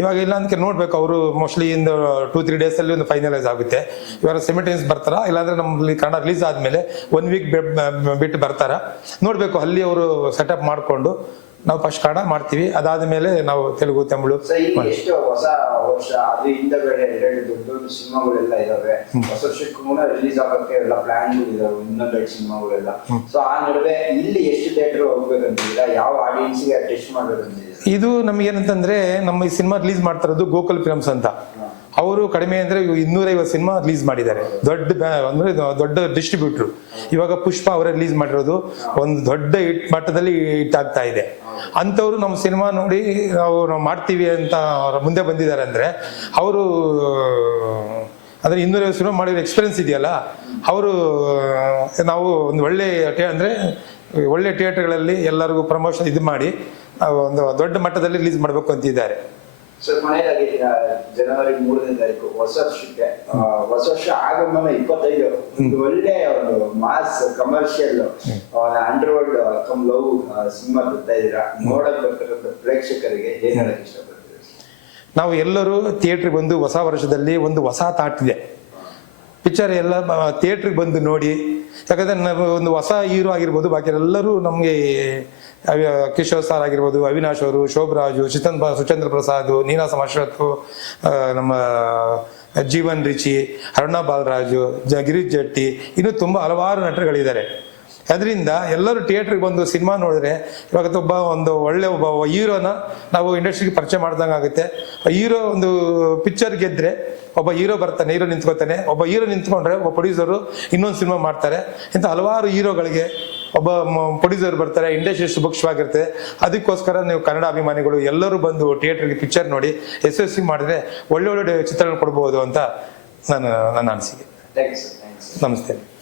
ಇವಾಗ ಇಲ್ಲ ಅಂತ ನೋಡ್ಬೇಕು, ಅವರು ಮೋಸ್ಟ್ಲಿ ಇಂದು 2-3 ಡೇಸಲ್ಲಿ ಒಂದು ಫೈನಲೈಸ್ ಆಗುತ್ತೆ. ಇವಾಗ 70 ಡೇಸ್ ಬರ್ತಾರಾ, ಇಲ್ಲಾಂದ್ರೆ ನಮ್ಮಲ್ಲಿ ಕನ್ನಡ ರಿಲೀಸ್ ಆದಮೇಲೆ 1 ವೀಕ್ ಬಿಟ್ಟು ಬರ್ತಾರಾ ನೋಡಬೇಕು. ಅಲ್ಲಿ ಅವರು ಸೆಟಪ್ ಮಾಡಿಕೊಂಡು ನಾವು ಫಸ್ಟ್ ಕನ್ನಡ ಮಾಡ್ತೀವಿ, ಅದಾದ ಮೇಲೆ ನಾವು ತೆಲುಗು, ತಮಿಳು. ಎಷ್ಟು ಹೊಸ ವರ್ಷ ಅದು ಹಿಂದಗಡೆ 2 ದೊಡ್ಡ ಸಿನಿಮಾಗಳೆಲ್ಲ ಇದಾವೆ. ಹೊಸ ವರ್ಷಕ್ಕೂ ರಿಲೀಸ್ ಆಗೋಕ್ಕೆ ಎಲ್ಲ ಪ್ಲಾನ್ಗಳು ಇದಾವೆ, ಇನ್ನೊಂದು 2 ಸಿನಿಮಾಗಳೆಲ್ಲ. ಸೊ ಆ ನಡುವೆ ಇಲ್ಲಿ ಎಷ್ಟು ಥಿಯೇಟರ್ ಹೋಗ್ಬೇಕಂತಿಲ್ಲ, ಯಾವ ಆಡಿಯನ್ಸ್ಗೆ ಟೆಸ್ಟ್ ಮಾಡ್ಬೇಕಂತಿದೆ? ಇದು ನಮ್ಗೇನಂತಂದ್ರೆ ನಮ್ಮ ಈ ಸಿನಿಮಾ ರಿಲೀಸ್ ಮಾಡ್ತಾ ಇರೋದು ಗೋಕುಲ್ ಫಿಲ್ಮ್ಸ್ ಅಂತ. ಅವರು ಕಡಿಮೆ ಅಂದ್ರೆ 250 ಸಿನಿಮಾ ರಿಲೀಸ್ ಮಾಡಿದ್ದಾರೆ. ದೊಡ್ಡ ಡಿಸ್ಟ್ರಿಬ್ಯೂಟ್ರು. ಇವಾಗ ಪುಷ್ಪ ಅವರೇ ರಿಲೀಸ್ ಮಾಡಿರೋದು ಒಂದು ದೊಡ್ಡ ಮಟ್ಟದಲ್ಲಿ ಹಿಟ್ ಆಗ್ತಾ ಇದೆ. ಅಂಥವ್ರು ನಮ್ಮ ಸಿನಿಮಾ ನೋಡಿ ನಾವು ಮಾಡ್ತೀವಿ ಅಂತ ಅವ್ರ ಮುಂದೆ ಬಂದಿದ್ದಾರೆ ಅಂದ್ರೆ ಅವರು ಅಂದ್ರೆ 250 ಸಿನಿಮಾ ಮಾಡಿರೋ ಎಕ್ಸ್ಪೀರಿಯನ್ಸ್ ಇದೆಯಲ್ಲ, ಅವರು ನಾವು ಒಂದು ಒಳ್ಳೆ ಥಿಯೇಟರ್ಗಳಲ್ಲಿ ಎಲ್ಲರಿಗೂ ಪ್ರಮೋಷನ್ ಇದು ಮಾಡಿ ಒಂದು ದೊಡ್ಡ ಮಟ್ಟದಲ್ಲಿ ರಿಲೀಸ್ ಮಾಡಬೇಕು ಅಂತಿದ್ದಾರೆ. ಸರ್ ಕೊನೆಯದಾಗಿ ಜನವರಿ 3ನೇ ತಾರೀಕು ಹೊಸ ವರ್ಷ ಆಗಮನ 25 ಒಂದು ಒಳ್ಳೆ ಒಂದು mass commercial underworld come love cinema ಬರ್ತಾ ಇದ್ದೀರಾ. ನೋಡಕ್ ಬರ್ತಿರೋ ಪ್ರೇಕ್ಷಕರಿಗೆ ಏನ್ ಹೇಳಕ್ ಇಷ್ಟಪಡ್ತೀವಿ? ನಾವು ಎಲ್ಲರೂ ಥಿಯೇಟ್ರಿಗೆ ಬಂದು ಹೊಸ ವರ್ಷದಲ್ಲಿ ಒಂದು ಹೊಸ ಥಾಟ್ ಇದೆ. ಪಿಕ್ಚರ್ ಎಲ್ಲ ಥಿಯೇಟ್ರಿಗೆ ಬಂದು ನೋಡಿ. ಯಾಕಂದರೆ ನಾವು ಒಂದು ಹೊಸ ಹೀರೋ ಆಗಿರ್ಬೋದು, ಬಾಕಿ ಎಲ್ಲರೂ ನಮಗೆ ಕಿಶೋರ್ ಸರ್ ಆಗಿರ್ಬೋದು, ಅವಿನಾಶ್ ಅವರು, ಶೋಭರಾಜು, ಸುಚೇಂದ್ರ ಪ್ರಸಾದ್, ನೀನಾಸಂ ಅಶ್ರತ್, ನಮ್ಮ ಜೀವನ್ ರಿಚಿ, ಅರುಣಾ ಬಾಲರಾಜು, ಗಿರೀಶ್ ಜಟ್ಟಿ, ಇನ್ನೂ ತುಂಬ ಹಲವಾರು ನಟರುಗಳಿದ್ದಾರೆ. ಅದರಿಂದ ಎಲ್ಲರೂ ಥಿಯೇಟ್ರಿಗೆ ಬಂದು ಸಿನಿಮಾ ನೋಡಿದ್ರೆ ಇವಾಗ ಒಬ್ಬ ಹೀರೋನ ನಾವು ಇಂಡಸ್ಟ್ರಿಗೆ ಪರಿಚಯ ಮಾಡ್ದಂಗೆ ಆಗುತ್ತೆ. ಹೀರೋ ಒಂದು ಪಿಕ್ಚರ್ ಗೆದ್ದರೆ ಒಬ್ಬ ಹೀರೋ ಬರ್ತಾನೆ, ಹೀರೋ ನಿಂತ್ಕೋತಾನೆ. ಒಬ್ಬ ಹೀರೋ ನಿಂತ್ಕೊಂಡ್ರೆ ಒಬ್ಬ ಪ್ರೊಡ್ಯೂಸರು ಇನ್ನೊಂದು ಸಿನಿಮಾ ಮಾಡ್ತಾರೆ. ಇಂಥ ಹಲವಾರು ಹೀರೋಗಳಿಗೆ ಒಬ್ಬ ಪ್ರೊಡ್ಯೂಸರ್ ಬರ್ತಾರೆ, ಇಂಡಸ್ಟ್ರಿ ಸುಭಿಕ್ಷವಾಗಿರುತ್ತೆ. ಅದಕ್ಕೋಸ್ಕರ ನೀವು ಕನ್ನಡ ಅಭಿಮಾನಿಗಳು ಎಲ್ಲರೂ ಬಂದು ಥಿಯೇಟರ್ಗೆ ಪಿಕ್ಚರ್ ನೋಡಿ ಯಶಸ್ವಿ ಮಾಡಿದ್ರೆ ಒಳ್ಳೆ ಚಿತ್ರಣ ಕೊಡ್ಬೋದು ಅಂತ ನನ್ನ ಅನಿಸಿಕೆ. ಥ್ಯಾಂಕ್ಸ್. ನಮಸ್ತೆ.